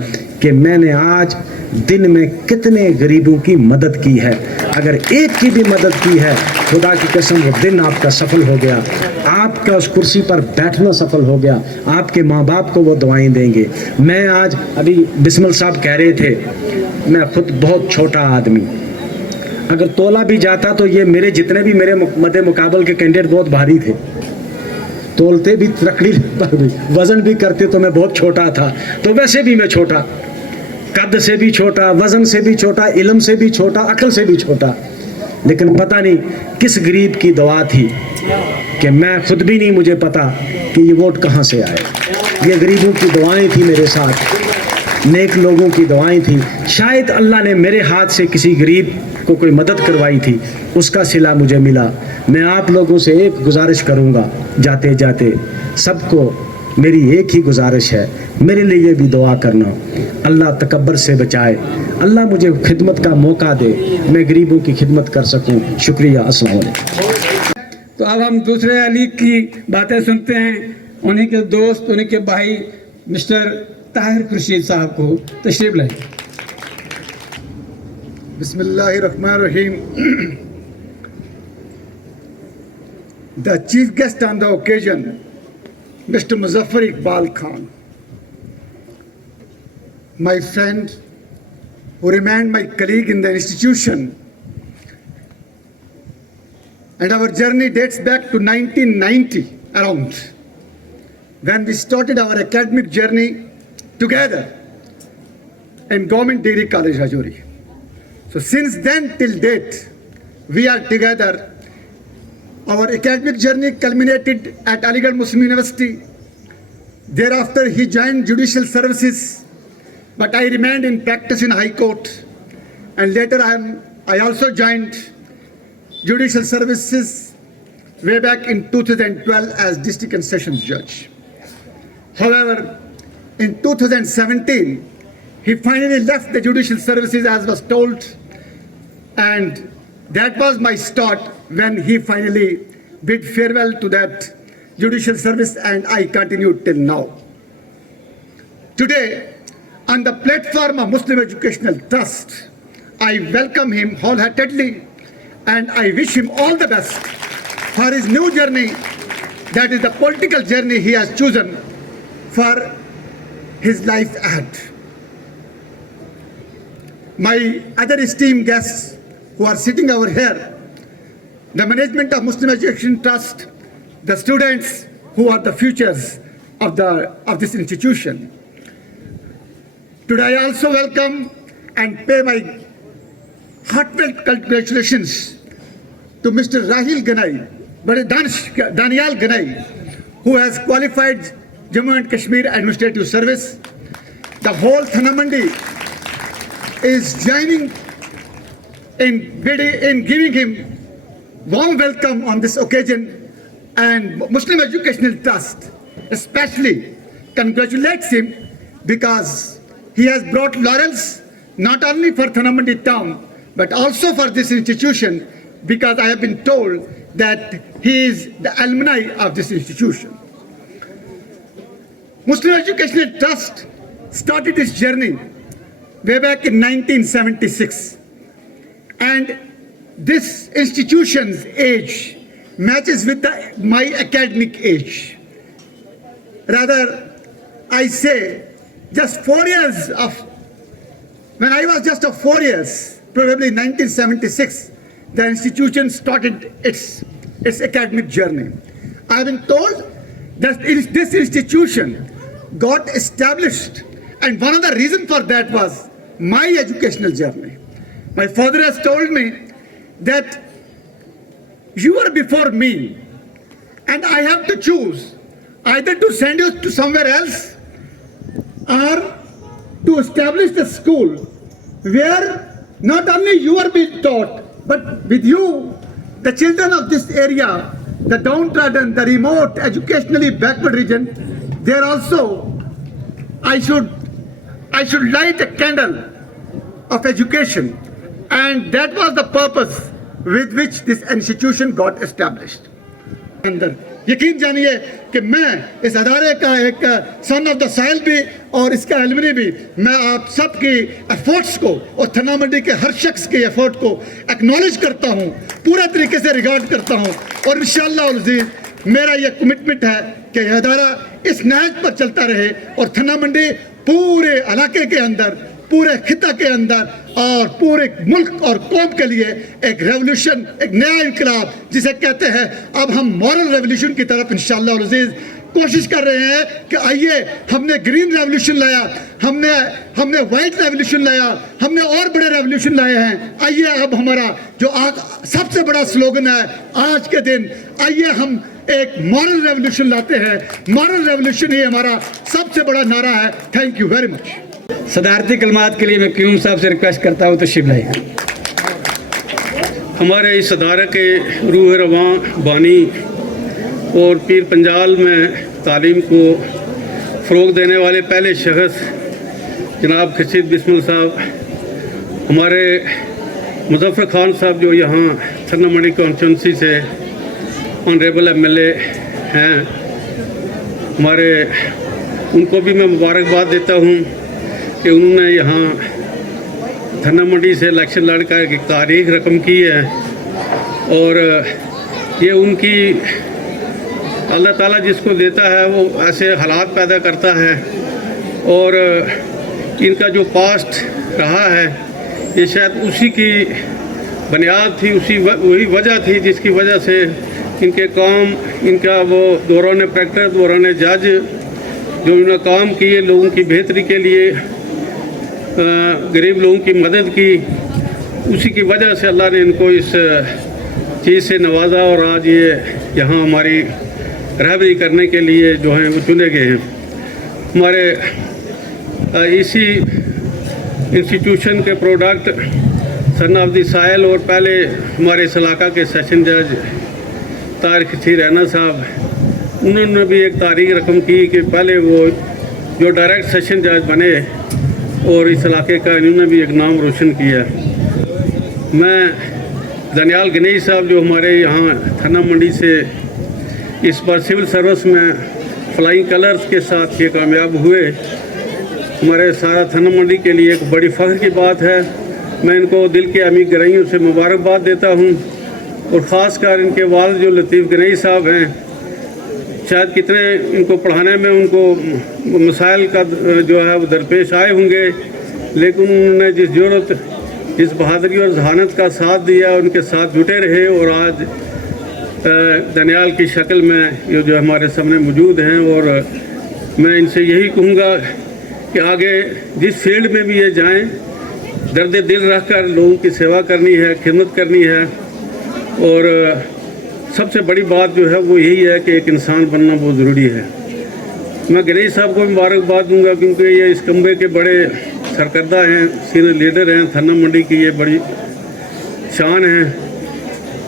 कि मैंने आज दिन में कितने गरीबों की मदद की है। अगर एक की भी मदद की है, खुदा की कसम वो दिन आपका सफल हो गया, आपका उस कुर्सी पर बैठना सफल हो गया, आपके माँ बाप को वो दुआएं देंगे। मैं आज अभी बिस्मिल साहब कह रहे थे, मैं खुद बहुत छोटा आदमी, अगर तोला भी जाता तो ये मेरे जितने भी मेरे मदे मुकाबल के कैंडिडेट बहुत भारी थे, तोलते भी लकड़ी पर भी, वजन भी करते तो मैं बहुत छोटा था। तो वैसे भी मैं छोटा, कद से भी छोटा, वजन से भी छोटा, इल्म से भी छोटा, अकल से भी छोटा, लेकिन पता नहीं किस गरीब की दुआ थी कि मैं खुद भी नहीं मुझे पता कि ये वोट कहाँ से आए। ये गरीबों की दुआएं थी मेरे साथ, नेक लोगों की दुआएं थी। शायद अल्लाह ने मेरे हाथ से किसी गरीब को कोई मदद करवाई थी, उसका सिला मुझे मिला। मैं आप लोगों से एक गुजारिश करूंगा, जाते जाते सबको मेरी एक ही गुजारिश है, मेरे लिए भी दुआ करना, अल्लाह तकब्बर से बचाए, अल्लाह मुझे खिदमत का मौका दे, मैं गरीबों की खिदमत कर सकूं। शुक्रिया, अस्सलाम वालेकुम। तो अब हम दूसरे अली की बातें सुनते हैं, उन्हीं के दोस्त, उन्हीं के भाई मिस्टर ताहिर खुर्शीद साहब को तशरीफ लाएं। Bismillahirrahmanirrahim. The chief guest on the occasion, Mr. Muzaffar Iqbal Khan, my friend who remained my colleague in the institution, and our journey dates back to 1990 around, when we started our academic journey together in Government Degree College, Rajouri. So since then till date, we are together. Our academic journey culminated at Aligarh Muslim University. Thereafter, he joined judicial services, but I remained in practice in High Court. And later, I also joined judicial services way back in 2012 as district and sessions judge. However, in 2017, he finally left the judicial services as was told, and that was my start when he finally bid farewell to that judicial service, and I continued till now. Today, on the platform of Muslim Educational Trust, I welcome him wholeheartedly and I wish him all the best for his new journey, that is the political journey he has chosen for his life ahead. My other esteemed guests who are sitting over here, the management of Muslim Education Trust, the students who are the futures of this institution. Today I also welcome and pay my heartfelt congratulations to Mr. Rahil Ganai, Danial Ganai, who has qualified Jammu and Kashmir Administrative Service. The whole Thanamandi is joining in giving him warm welcome on this occasion, and Muslim Educational Trust especially congratulates him because he has brought laurels not only for Thanamandi town but also for this institution, because I have been told that he is the alumni of this institution. Muslim Educational Trust started its journey way back in 1976 And this institution's age matches with my academic age. Rather, I say just 4 years of, when I was just of 4 years, probably 1976, the institution started its academic journey. I have been told that this institution got established, and one of the reasons for that was my educational journey. My father has told me that you are before me, and I have to choose either to send you to somewhere else or to establish the school where not only you are being taught, but with you, the children of this area, the downtrodden, the remote, educationally backward region, there also I should light a candle of education, and that was the purpose with which this institution got established. अंदर यकीन जानिए कि मैं इस अदारे का एक सन of the साइल भी और इसका एलुमनी भी, मैं आप सबकी एफर्ट्स को और थन्ना मंडी के हर शख्स के एफर्ट को एक्नॉलेज करता हूँ, पूरा तरीके से रिगार्ड करता हूँ, और इंशाअल्लाह अज़ीज़ मेरा ये कमिटमेंट है कि यह अदारा इस नहज पर चलता रहे और थन्ना मंडी पूरे इलाके के अंदर, पूरे खिता के अंदर और पूरे मुल्क और कौम के लिए एक रेवोल्यूशन, एक नया इनकलाब जिसे कहते हैं, अब हम मॉरल रेवोल्यूशन की तरफ इंशाअल्लाह अज़ीज़ कोशिश कर रहे हैं कि आइए, हमने ग्रीन रेवोल्यूशन लाया, हमने वाइट रेवोल्यूशन लाया, हमने और बड़े रेवोल्यूशन लाए हैं। आइए अब हमारा जो सबसे बड़ा स्लोगन है आज के दिन, आइए हम एक मॉरल रेवोल्यूशन लाते हैं। मॉरल रेवोल्यूशन ही हमारा सबसे बड़ा नारा है। Thank you very much. सदारती कलमात के लिए मैं क्यूम साहब से रिक्वेस्ट करता हूँ तो शिव लाई। हमारे इस अदारे के रूह रवां बानी और पीर पंजाल में तालीम को फ़रोग़ देने वाले पहले शख्स जनाब खुर्शीद बिस्मिल साहब, हमारे मुज़फ़्फ़र खान साहब जो यहाँ थन्ना मंडी कॉन्स्टिट्यूंसी से ऑनरेबल MLA हैं, हमारे उनको भी मैं मुबारकबाद देता हूँ कि उन्होंने यहाँ थन्ना मंडी से इलेक्शन लड़कर एक तारीख रकम की है, और ये उनकी अल्लाह ताला जिसको देता है वो ऐसे हालात पैदा करता है, और इनका जो पास्ट रहा है ये शायद उसी की बुनियाद थी, वही वजह थी जिसकी वजह से इनके काम, इनका वो दौरान प्रैक्टिस, दौरान जज जो इन्होंने काम किए लोगों की बेहतरी के लिए, गरीब लोगों की मदद की, उसी की वजह से अल्लाह ने इनको इस चीज़ से नवाजा और आज ये यहाँ हमारी रहबरी करने के लिए जो हैं वो चुने गए हैं। हमारे इसी इंस्टीट्यूशन के product son of the soil, और पहले हमारे इस इलाका के सेशन जज तारिक रैना साहब, उन्होंने भी एक तारीख रकम की कि पहले वो जो डायरेक्ट सेशन जज बने और इस इलाके का इन्होंने भी एक नाम रोशन किया। मैं दनियाल गणेश साहब जो हमारे यहाँ थन्ना मंडी से इस बार सिविल सर्विस में फ्लाइंग कलर्स के साथ ये कामयाब हुए, हमारे सारा थन्ना मंडी के लिए एक बड़ी फ़ख्र की बात है। मैं इनको दिल के अमीर गरइयों से मुबारकबाद देता हूँ, और ख़ास कर इनके वालिद जो लतीफ़ गणेश साहब हैं, शायद कितने इनको पढ़ाने में उनको मसाइल का जो है वो दरपेश आए होंगे, लेकिन उन्होंने जिस ज़रूरत, जिस बहादुरी और जहानत का साथ दिया, उनके साथ जुटे रहे, और आज दनियाल की शक्ल में ये जो हमारे सामने मौजूद हैं। और मैं इनसे यही कहूँगा कि आगे जिस फील्ड में भी ये जाएं, दर्द दिल रख कर लोगों की सेवा करनी है, खिदमत करनी है, और सबसे बड़ी बात जो है वो यही है कि एक इंसान बनना बहुत ज़रूरी है। मैं गणेश साहब को मुबारकबाद दूंगा क्योंकि ये इस कस्बे के बड़े सरकर्दा हैं, सीनियर लीडर हैं, थन्ना मंडी की ये बड़ी शान है,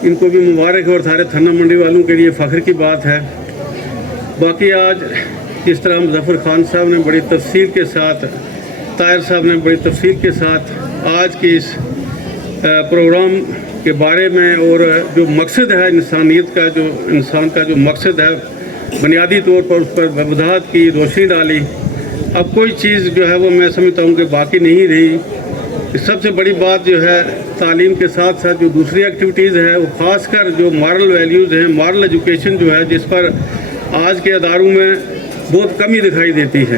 इनको भी मुबारक है और सारे थन्ना मंडी वालों के लिए फ़ख्र की बात है। बाकी आज जिस तरह मुज़फ़्फ़र खान साहब ने बड़ी तफसील के साथ, ताहिर साहब ने बड़ी तफसील के साथ आज की इस प्रोग्राम के बारे में और जो मकसद है इंसानियत का, जो इंसान का जो मकसद है, बुनियादी तौर पर उस पर वजाहत की, रोशनी डाली। अब कोई चीज़ जो है वो मैं समझता हूँ कि बाकी नहीं रही। सबसे बड़ी बात जो है तालीम के साथ साथ जो दूसरी एक्टिविटीज़ है वो ख़ासकर जो मॉरल वैल्यूज़ हैं, मॉरल एजुकेशन जो है, जिस पर आज के अदारों में बहुत कमी दिखाई देती है,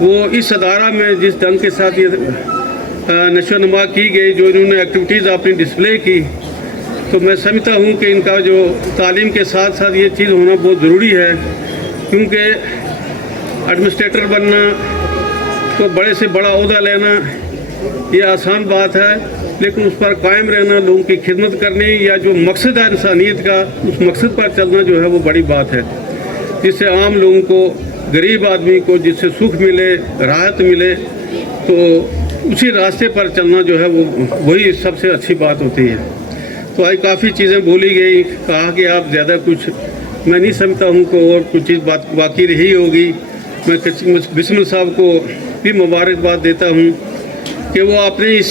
वो इस अदारा में जिस ढंग के साथ ये नशो नुमा की गई, जो इन्होंने एक्टिविटीज़ अपनी डिस्प्ले की, तो मैं समझता हूँ कि इनका जो तालीम के साथ साथ ये चीज़ होना बहुत ज़रूरी है, क्योंकि एडमिनिस्ट्रेटर बनना तो बड़े से बड़ा ओहदा लेना ये आसान बात है, लेकिन उस पर कायम रहना, लोगों की खिदमत करनी या जो मकसद है इंसानियत का, उस मकसद पर चलना जो है वो बड़ी बात है, जिससे आम लोगों को, गरीब आदमी को जिससे सुख मिले, राहत मिले, तो उसी रास्ते पर चलना जो है वो वही सबसे अच्छी बात होती है। तो आज काफ़ी चीज़ें बोली गई, कहा कि आप ज़्यादा कुछ, मैं नहीं समझता हूँ कि और कुछ चीज़ बात बाकी रही होगी। मैं बिस्मिल साहब को भी मुबारकबाद देता हूँ कि वो अपने इस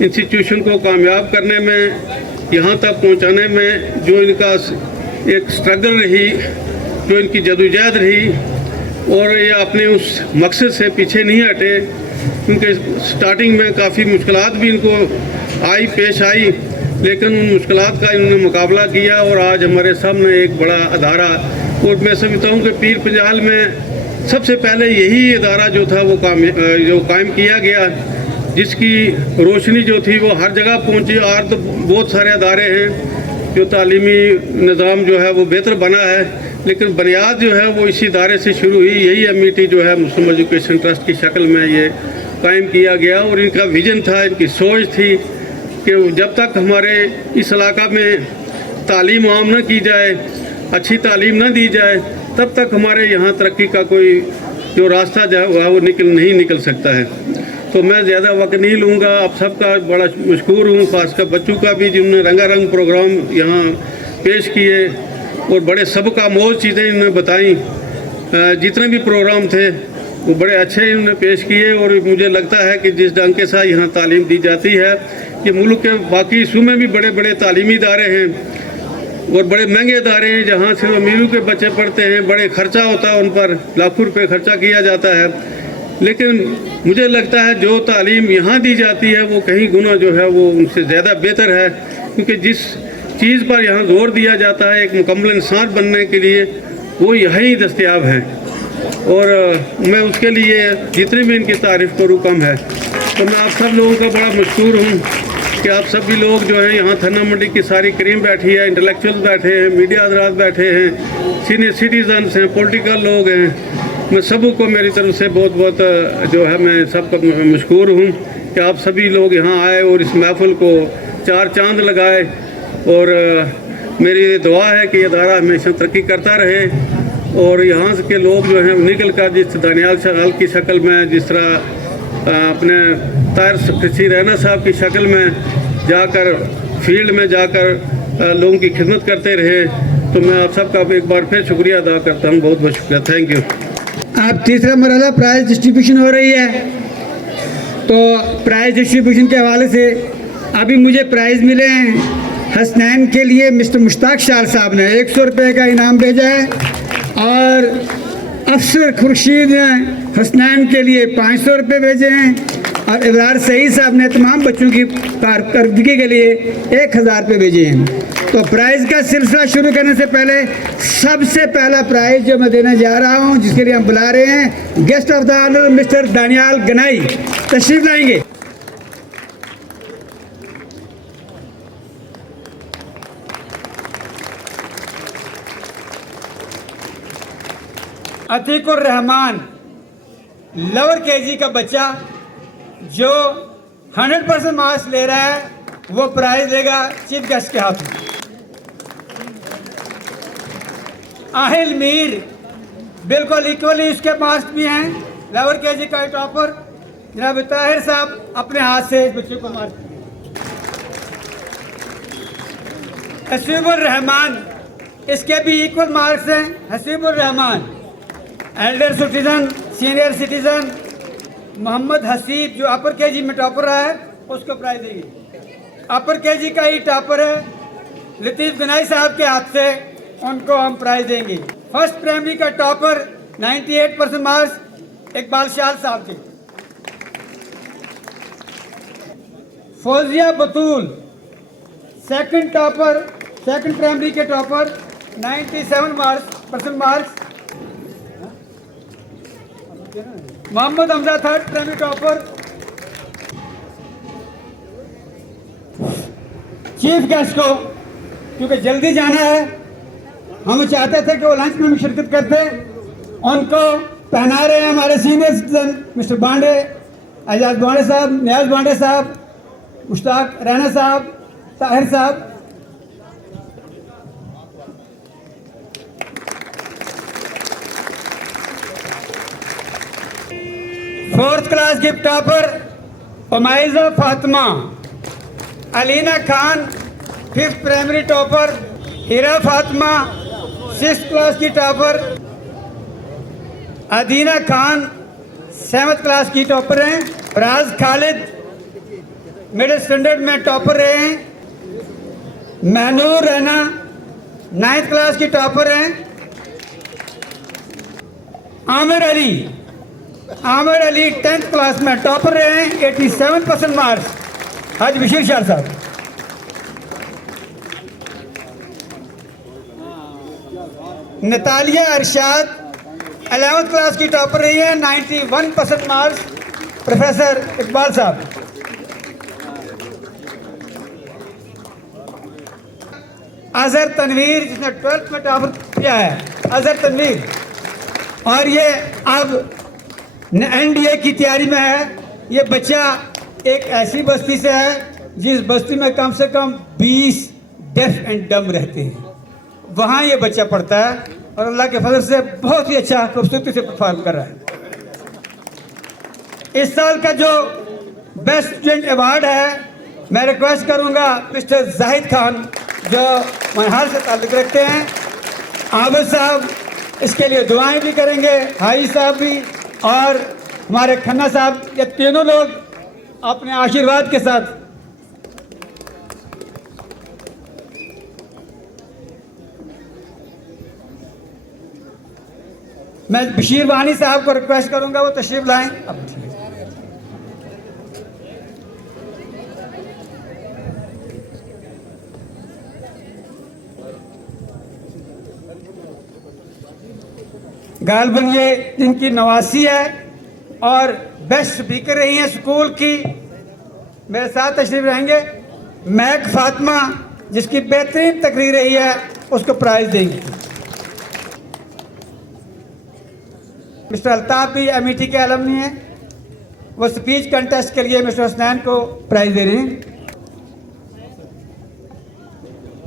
इंस्टीट्यूशन को कामयाब करने में, यहाँ तक पहुँचाने में जो इनका एक स्ट्रगल रही, जो इनकी जदोजहद रही, और ये अपने उस मकसद से पीछे नहीं हटे, क्योंकि स्टार्टिंग में काफ़ी मुश्किलात भी इनको पेश आई, लेकिन उन मुश्किलात का इन्होंने मुकाबला किया और आज हमारे सामने एक बड़ा अदारा, और मैं समझता हूँ कि पीर पंजाल में सबसे पहले यही अदारा जो था वो कायम किया गया, जिसकी रोशनी जो थी वो हर जगह पहुँची। और तो बहुत सारे अदारे हैं जो तालीमी निज़ाम जो है वो बेहतर बना है, लेकिन बुनियाद जो है वो इसी इदारे से शुरू हुई। यही MET जो है मुस्लिम एजुकेशन ट्रस्ट की शक्ल में ये कायम किया गया, और इनका विजन था, इनकी सोच थी कि जब तक हमारे इस इलाका में तालीम आम न की जाए, अच्छी तालीम न दी जाए, तब तक हमारे यहाँ तरक्की का कोई जो रास्ता जो है वो नहीं निकल सकता है। तो मैं ज़्यादा वक्त नहीं लूँगा, आप सबका बड़ा मशकूर हूँ, खासकर बच्चों का भी जिन्होंने रंगारंग प्रोग्राम यहाँ पेश किए और बड़े सबका मोज चीज़ें इन्होंने बताई। जितने भी प्रोग्राम थे वो बड़े अच्छे इन्होंने पेश किए, और मुझे लगता है कि जिस ढंग के साथ यहाँ तालीम दी जाती है, ये मुल्क के बाकी हिस्सों में भी बड़े बड़े तालीमी इदारे हैं और बड़े महंगे इदारे हैं, जहाँ से अमीरों के बच्चे पढ़ते हैं, बड़े खर्चा होता है, उन पर लाखों रुपए खर्चा किया जाता है। लेकिन मुझे लगता है जो तालीम यहाँ दी जाती है वो कहीं गुना जो है वो उनसे ज़्यादा बेहतर है, क्योंकि जिस चीज़ पर यहाँ जोर दिया जाता है एक मुकम्मल इंसान बनने के लिए, वो यहीं दस्तयाब है, और मैं उसके लिए जितनी भी इनकी तारीफ़ करूँ कम है। तो मैं आप सब लोगों का बड़ा मशहूर हूँ कि आप सभी लोग जो हैं यहाँ थन्ना मंडी की सारी क्रीम बैठी है, इंटेलेक्चुअल बैठे हैं, मीडिया हजरात बैठे हैं, सीनियर सिटीजन्स हैं, पॉलिटिकल लोग हैं, मैं सबों को मेरी तरफ से बहुत बहुत जो है मैं सबका मशहूर हूँ कि आप सभी लोग यहाँ आए और इस महफिल को चार चांद लगाए। और मेरी दुआ है कि अदारा हमेशा तरक्की करता रहे, और यहाँ के लोग जो हैं निकल कर जिस दानियाल शराल की शक्ल में, जिस तरह अपने ताहिर खुर्शीद रैना साहब की शक्ल में जाकर फील्ड में जाकर लोगों की खिदमत करते रहे, तो मैं आप सबका एक बार फिर शुक्रिया अदा करता हूँ। बहुत बहुत शुक्रिया, थैंक यू। अब तीसरा मरहला प्राइज डिस्ट्रीब्यूशन हो रही है, तो प्राइज डिस्ट्रीब्यूशन के हवाले से अभी मुझे प्राइज़ मिले हैं। हसनैन के लिए मिस्टर मुश्ताक शाह साहब ने 100 रुपये का इनाम भेजा है, और अफसर खुर्शीद ने हसनैन के लिए 500 रुपये भेजे हैं, और इब्रार सईद साहब ने तमाम बच्चों की कारकर्दगी के लिए 1000 रुपये भेजे हैं। तो प्राइज़ का सिलसिला शुरू करने से पहले सबसे पहला प्राइज़ जो मैं देने जा रहा हूं, जिसके लिए हम बुला रहे हैं guest of the honour mister Daniyal Ganai, तशरीफ लाएंगे। अतीकुर रहमान लोअर KG का बच्चा जो 100% मार्क्स ले रहा है, वो प्राइज लेगा चीफ गेस्ट के हाथ में। आहिल मीर बिल्कुल इक्वली उसके मार्क्स भी हैं, लोअर KG का टॉपर जनाब ताहिर साहब अपने हाथ से इस बच्चे को मार्क्स दिए। हसीबुर रहमान, इसके भी इक्वल मार्क्स हैं। Hasibur Rahman elder citizen, senior citizen Mohammad Haseeb जो अपर KG में टॉपर रहा है, उसको प्राइज देंगे। अपर KG का ही टॉपर है लतीफ़ गनाई साहब के हाथ से, उनको हम प्राइज देंगे। फर्स्ट प्राइमरी का टॉपर 98% मार्क्स इकबाल शाह साहब के। Fauzia Batool second topper, second primary के topper 97% marks. Mohammad Hamza third primary topper. Chief guest को क्योंकि जल्दी जाना है, हम चाहते थे कि वो लंच में भी शिरकत करते, उनको पहना रहे हैं हमारे senior citizen mister Bande, Ejaz Bande sahab, Niyaz Bande sahab, Mushtaq Raina sahab, Tahir sahab. Fourth class gift topper Umaiza Fatima, Alina Khan fifth primary topper, Heera Fatima six class की topper, Adina Khan seventh class की टॉपर हैं, फराज खालिद मिडिल स्टैंडर्ड में टॉपर रहे हैं, महनूर रैना नाइन्थ क्लास की टॉपर हैं, आमिर अली 10th क्लास में टॉपर रहे हैं 87% मार्क्स। हाजी बशीर शाह साहब। नतालिया अरशाद 11th क्लास की टॉपर रही है 91% मार्क्स। प्रोफेसर इकबाल साहब। अजहर तनवीर जिसने 12th में टॉपर किया है, अजहर तनवीर, और ये अब NDA की तैयारी में है। ये बच्चा एक ऐसी बस्ती से है जिस बस्ती में कम से कम 20 डेफ एंड डम रहते हैं, वहाँ ये बच्चा पढ़ता है और अल्लाह के फजल से बहुत ही अच्छा खूबसूरती से परफॉर्म कर रहा है। इस साल का जो बेस्ट स्टूडेंट अवार्ड है, मैं रिक्वेस्ट करूँगा मिस्टर जाहिद खान जो मनहार से ताल्लुक़ रखते हैं, आबिद साहब इसके लिए दुआएं भी करेंगे, हाई साहब भी और हमारे खन्ना साहब, ये तीनों लोग अपने आशीर्वाद के साथ। मैं बशीर वानी साहब को रिक्वेस्ट करूंगा वो तशरीफ लाएं। अब गालबन ये जिनकी नवासी है और बेस्ट स्पीकर रही हैं स्कूल की, मेरे साथ तशरीफ रहेंगे। मैक फातिमा जिसकी बेहतरीन तकरीर रही है, उसको प्राइज देंगे। मिस्टर अल्ताफ भी MET के अलमनी हैं, वो स्पीच कंटेस्ट के लिए मिस्टर हसनैन को प्राइज दे रहे हैं।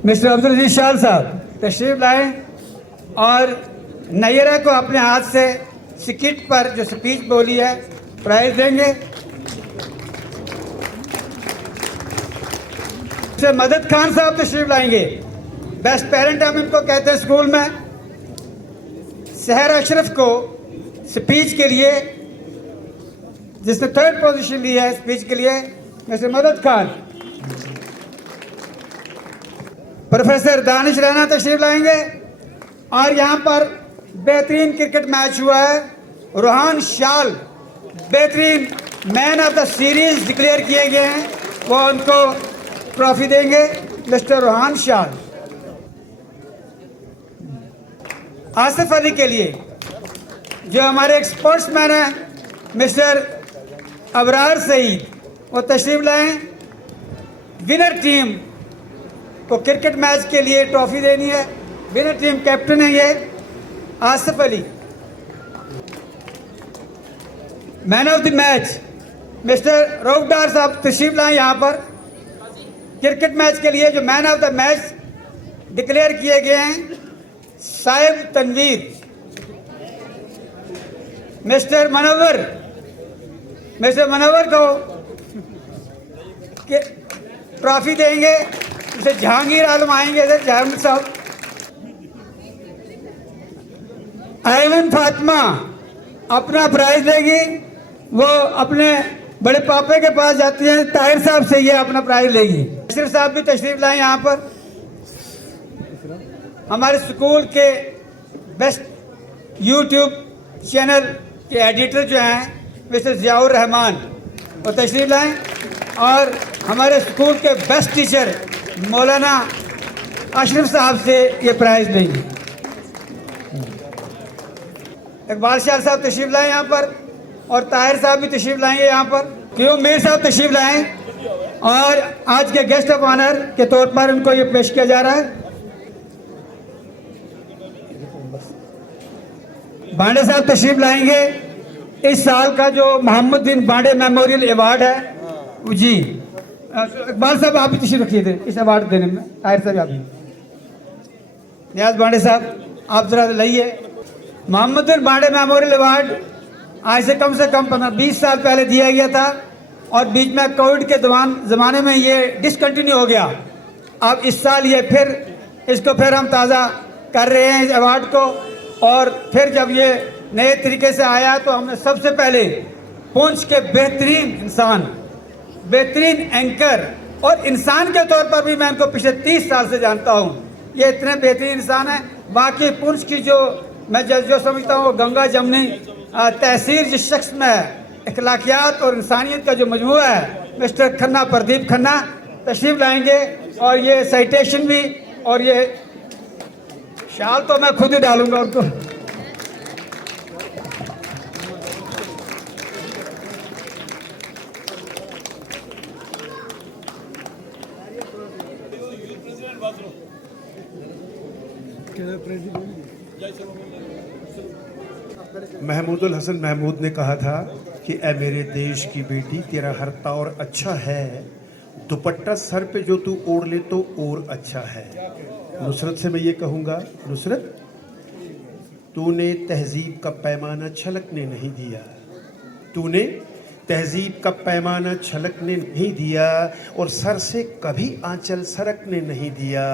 मिस्टर अब्दुल अजीज शाह साहब तशरीफ लाएं और नैरा को अपने हाथ से स्किट पर जो स्पीच बोली है प्राइज देंगे। मदद खान साहब तशरीफ लाएंगे, बेस्ट पेरेंट हम इनको कहते हैं स्कूल में। सहर अशरफ को स्पीच के लिए, जिसने 3rd पोजीशन ली है स्पीच के लिए, मिस्टर मदद खान। प्रोफेसर दानिश रैना तशरीफ लाएंगे और यहाँ पर बेहतरीन क्रिकेट मैच हुआ है, रोहान शाल बेहतरीन man of the series declare किए गए हैं, वो उनको ट्रॉफी देंगे मिस्टर रोहान शाल। आसिफ अली के लिए जो हमारे एक स्पोर्ट्समैन हैं मिस्टर अबरार सईद, वो तशरीफ लाएं। विनर टीम को क्रिकेट मैच के लिए ट्रॉफी देनी है, विनर टीम कैप्टन है ये Asif Ali. Man of the match mister Rokdar sahab तशरीफ लाएं यहाँ पर। क्रिकेट मैच के लिए जो man of the match declare किए गए हैं साहिब तनवीर। मिस्टर मनवर को ट्रॉफी देंगे। मिस्टर जहांगीर आलम आएंगे इधर, जहांगीर साहब। आयमन फातिमा अपना प्राइज देगी, वो अपने बड़े पापे के पास जाती हैं, ताहिर साहब से ये अपना प्राइज लेगी। अशरफ साहब भी तशरीफ लाए यहाँ पर। हमारे स्कूल के बेस्ट YouTube चैनल के एडिटर जो हैं मिस्टर जियाउर रहमान, वो तशरीफ लाएं। और हमारे स्कूल के बेस्ट टीचर मौलाना अशरफ साहब से ये प्राइज़ लेंगे। इकबाल शाह साहब तशरीफ़ लाएँ यहाँ पर और ताहिर साहब भी तशरीफ़ लाएंगे यहाँ पर। क्यों मीर साहब तशरीफ़ लाएँ और आज के गेस्ट ऑफ ऑनर के तौर पर उनको ये पेश किया जा रहा है। बांडे साहब तशरीफ़ लाएंगे। इस साल का जो मोहम्मदुद्दीन बांडे मेमोरियल अवार्ड है जी, इकबाल साहब आप भी तशरीफ़ रखिए थे इस अवार्ड देने में। ताहिर साहब आप भी, नियाज बांडे साहब आप ज़रा लाइए। मोहम्मदुद्दीन बांडे मेमोरियल अवार्ड आज से कम 20 साल पहले दिया गया था और बीच में कोविड के ज़माने में ये डिसकंटिन्यू हो गया। अब इस साल ये इसको फिर हम ताज़ा कर रहे हैं इस अवार्ड को। और फिर जब ये नए तरीके से आया तो हमने सबसे पहले पुंछ के बेहतरीन इंसान, बेहतरीन एंकर और इंसान के तौर पर भी मैं इनको पिछले 30 साल से जानता हूँ, ये इतने बेहतरीन इंसान हैं। बाकी पुंछ की जो मैं जो समझता हूँ वो गंगा जमनी तहसीर जिस शख्स में है, अखलाकियात और इंसानियत का जो मजमूआ है, मिस्टर खन्ना, प्रदीप खन्ना तशरीफ़ लाएंगे। और ये साइटेशन भी और ये शाल तो मैं खुद ही डालूंगा उनको। महमूदुल हसन महमूद ने कहा था कि ऐ मेरे देश की बेटी तेरा हर तौर अच्छा है, दुपट्टा सर पे जो तू ओढ़ ले तो और अच्छा है। नुसरत से मैं ये कहूँगा, नुसरत तूने तहजीब का पैमाना छलकने नहीं दिया, तूने तहजीब का पैमाना छलकने नहीं दिया और सर से कभी आंचल सरकने नहीं दिया।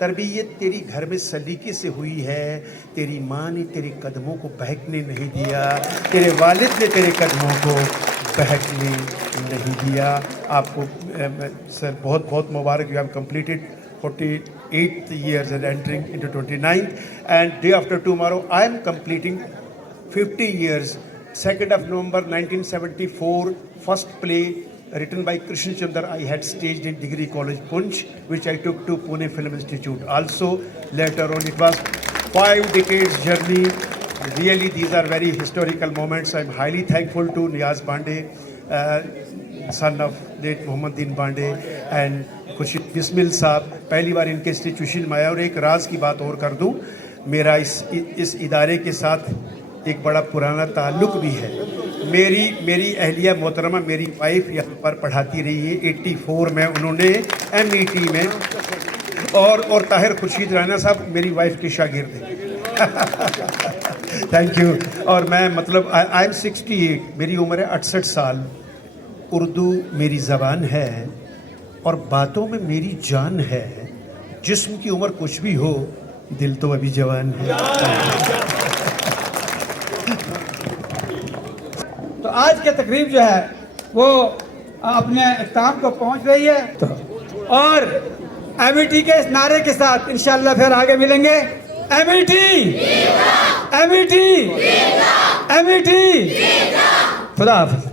तरबियत तेरी घर में सलीके से हुई है, तेरी माँ ने तेरे कदमों को बहकने नहीं दिया, तेरे वालिद ने तेरे कदमों को बहकने नहीं दिया। आपको सर बहुत बहुत मुबारक। You have completed 48th years and entering into 29th, and day after tomorrow I am completing 50 years. 2nd of November 1974, first play written by Krishna Chandra I had staged in Degree College Punch, which I took to Pune Film Institute. Also later on it was 5 decades journey. Really these are very historical moments. I am highly thankful to Niyaz Bande, son of late Mohammeddin Bande, and Khurshid Bismil साहब पहली बार इनके institution में आया। और एक राज की बात और कर दूं, मेरा इस इदारे के साथ एक बड़ा पुराना ताल्लुक़ भी है। मेरी अहलिया मोहतरमा, मेरी वाइफ यहाँ पर पढ़ाती रही है। 84 में उन्होंने MET में, और ताहिर खुर्शीद राना साहब मेरी वाइफ के शागिर्द हैं। Thank you. और मैं मतलब आई एम 68, मेरी उम्र है 68 साल। उर्दू मेरी ज़बान है और बातों में मेरी जान है। जिस्म की उम्र कुछ भी हो, दिल तो अभी जवान है। तो आज की तकरीब जो है वो अपने इख्तिताम को पहुंच रही है और MET के इस नारे के साथ इंशाअल्लाह फिर आगे मिलेंगे। MET, MET, MET, खुदा हाफ़िज़।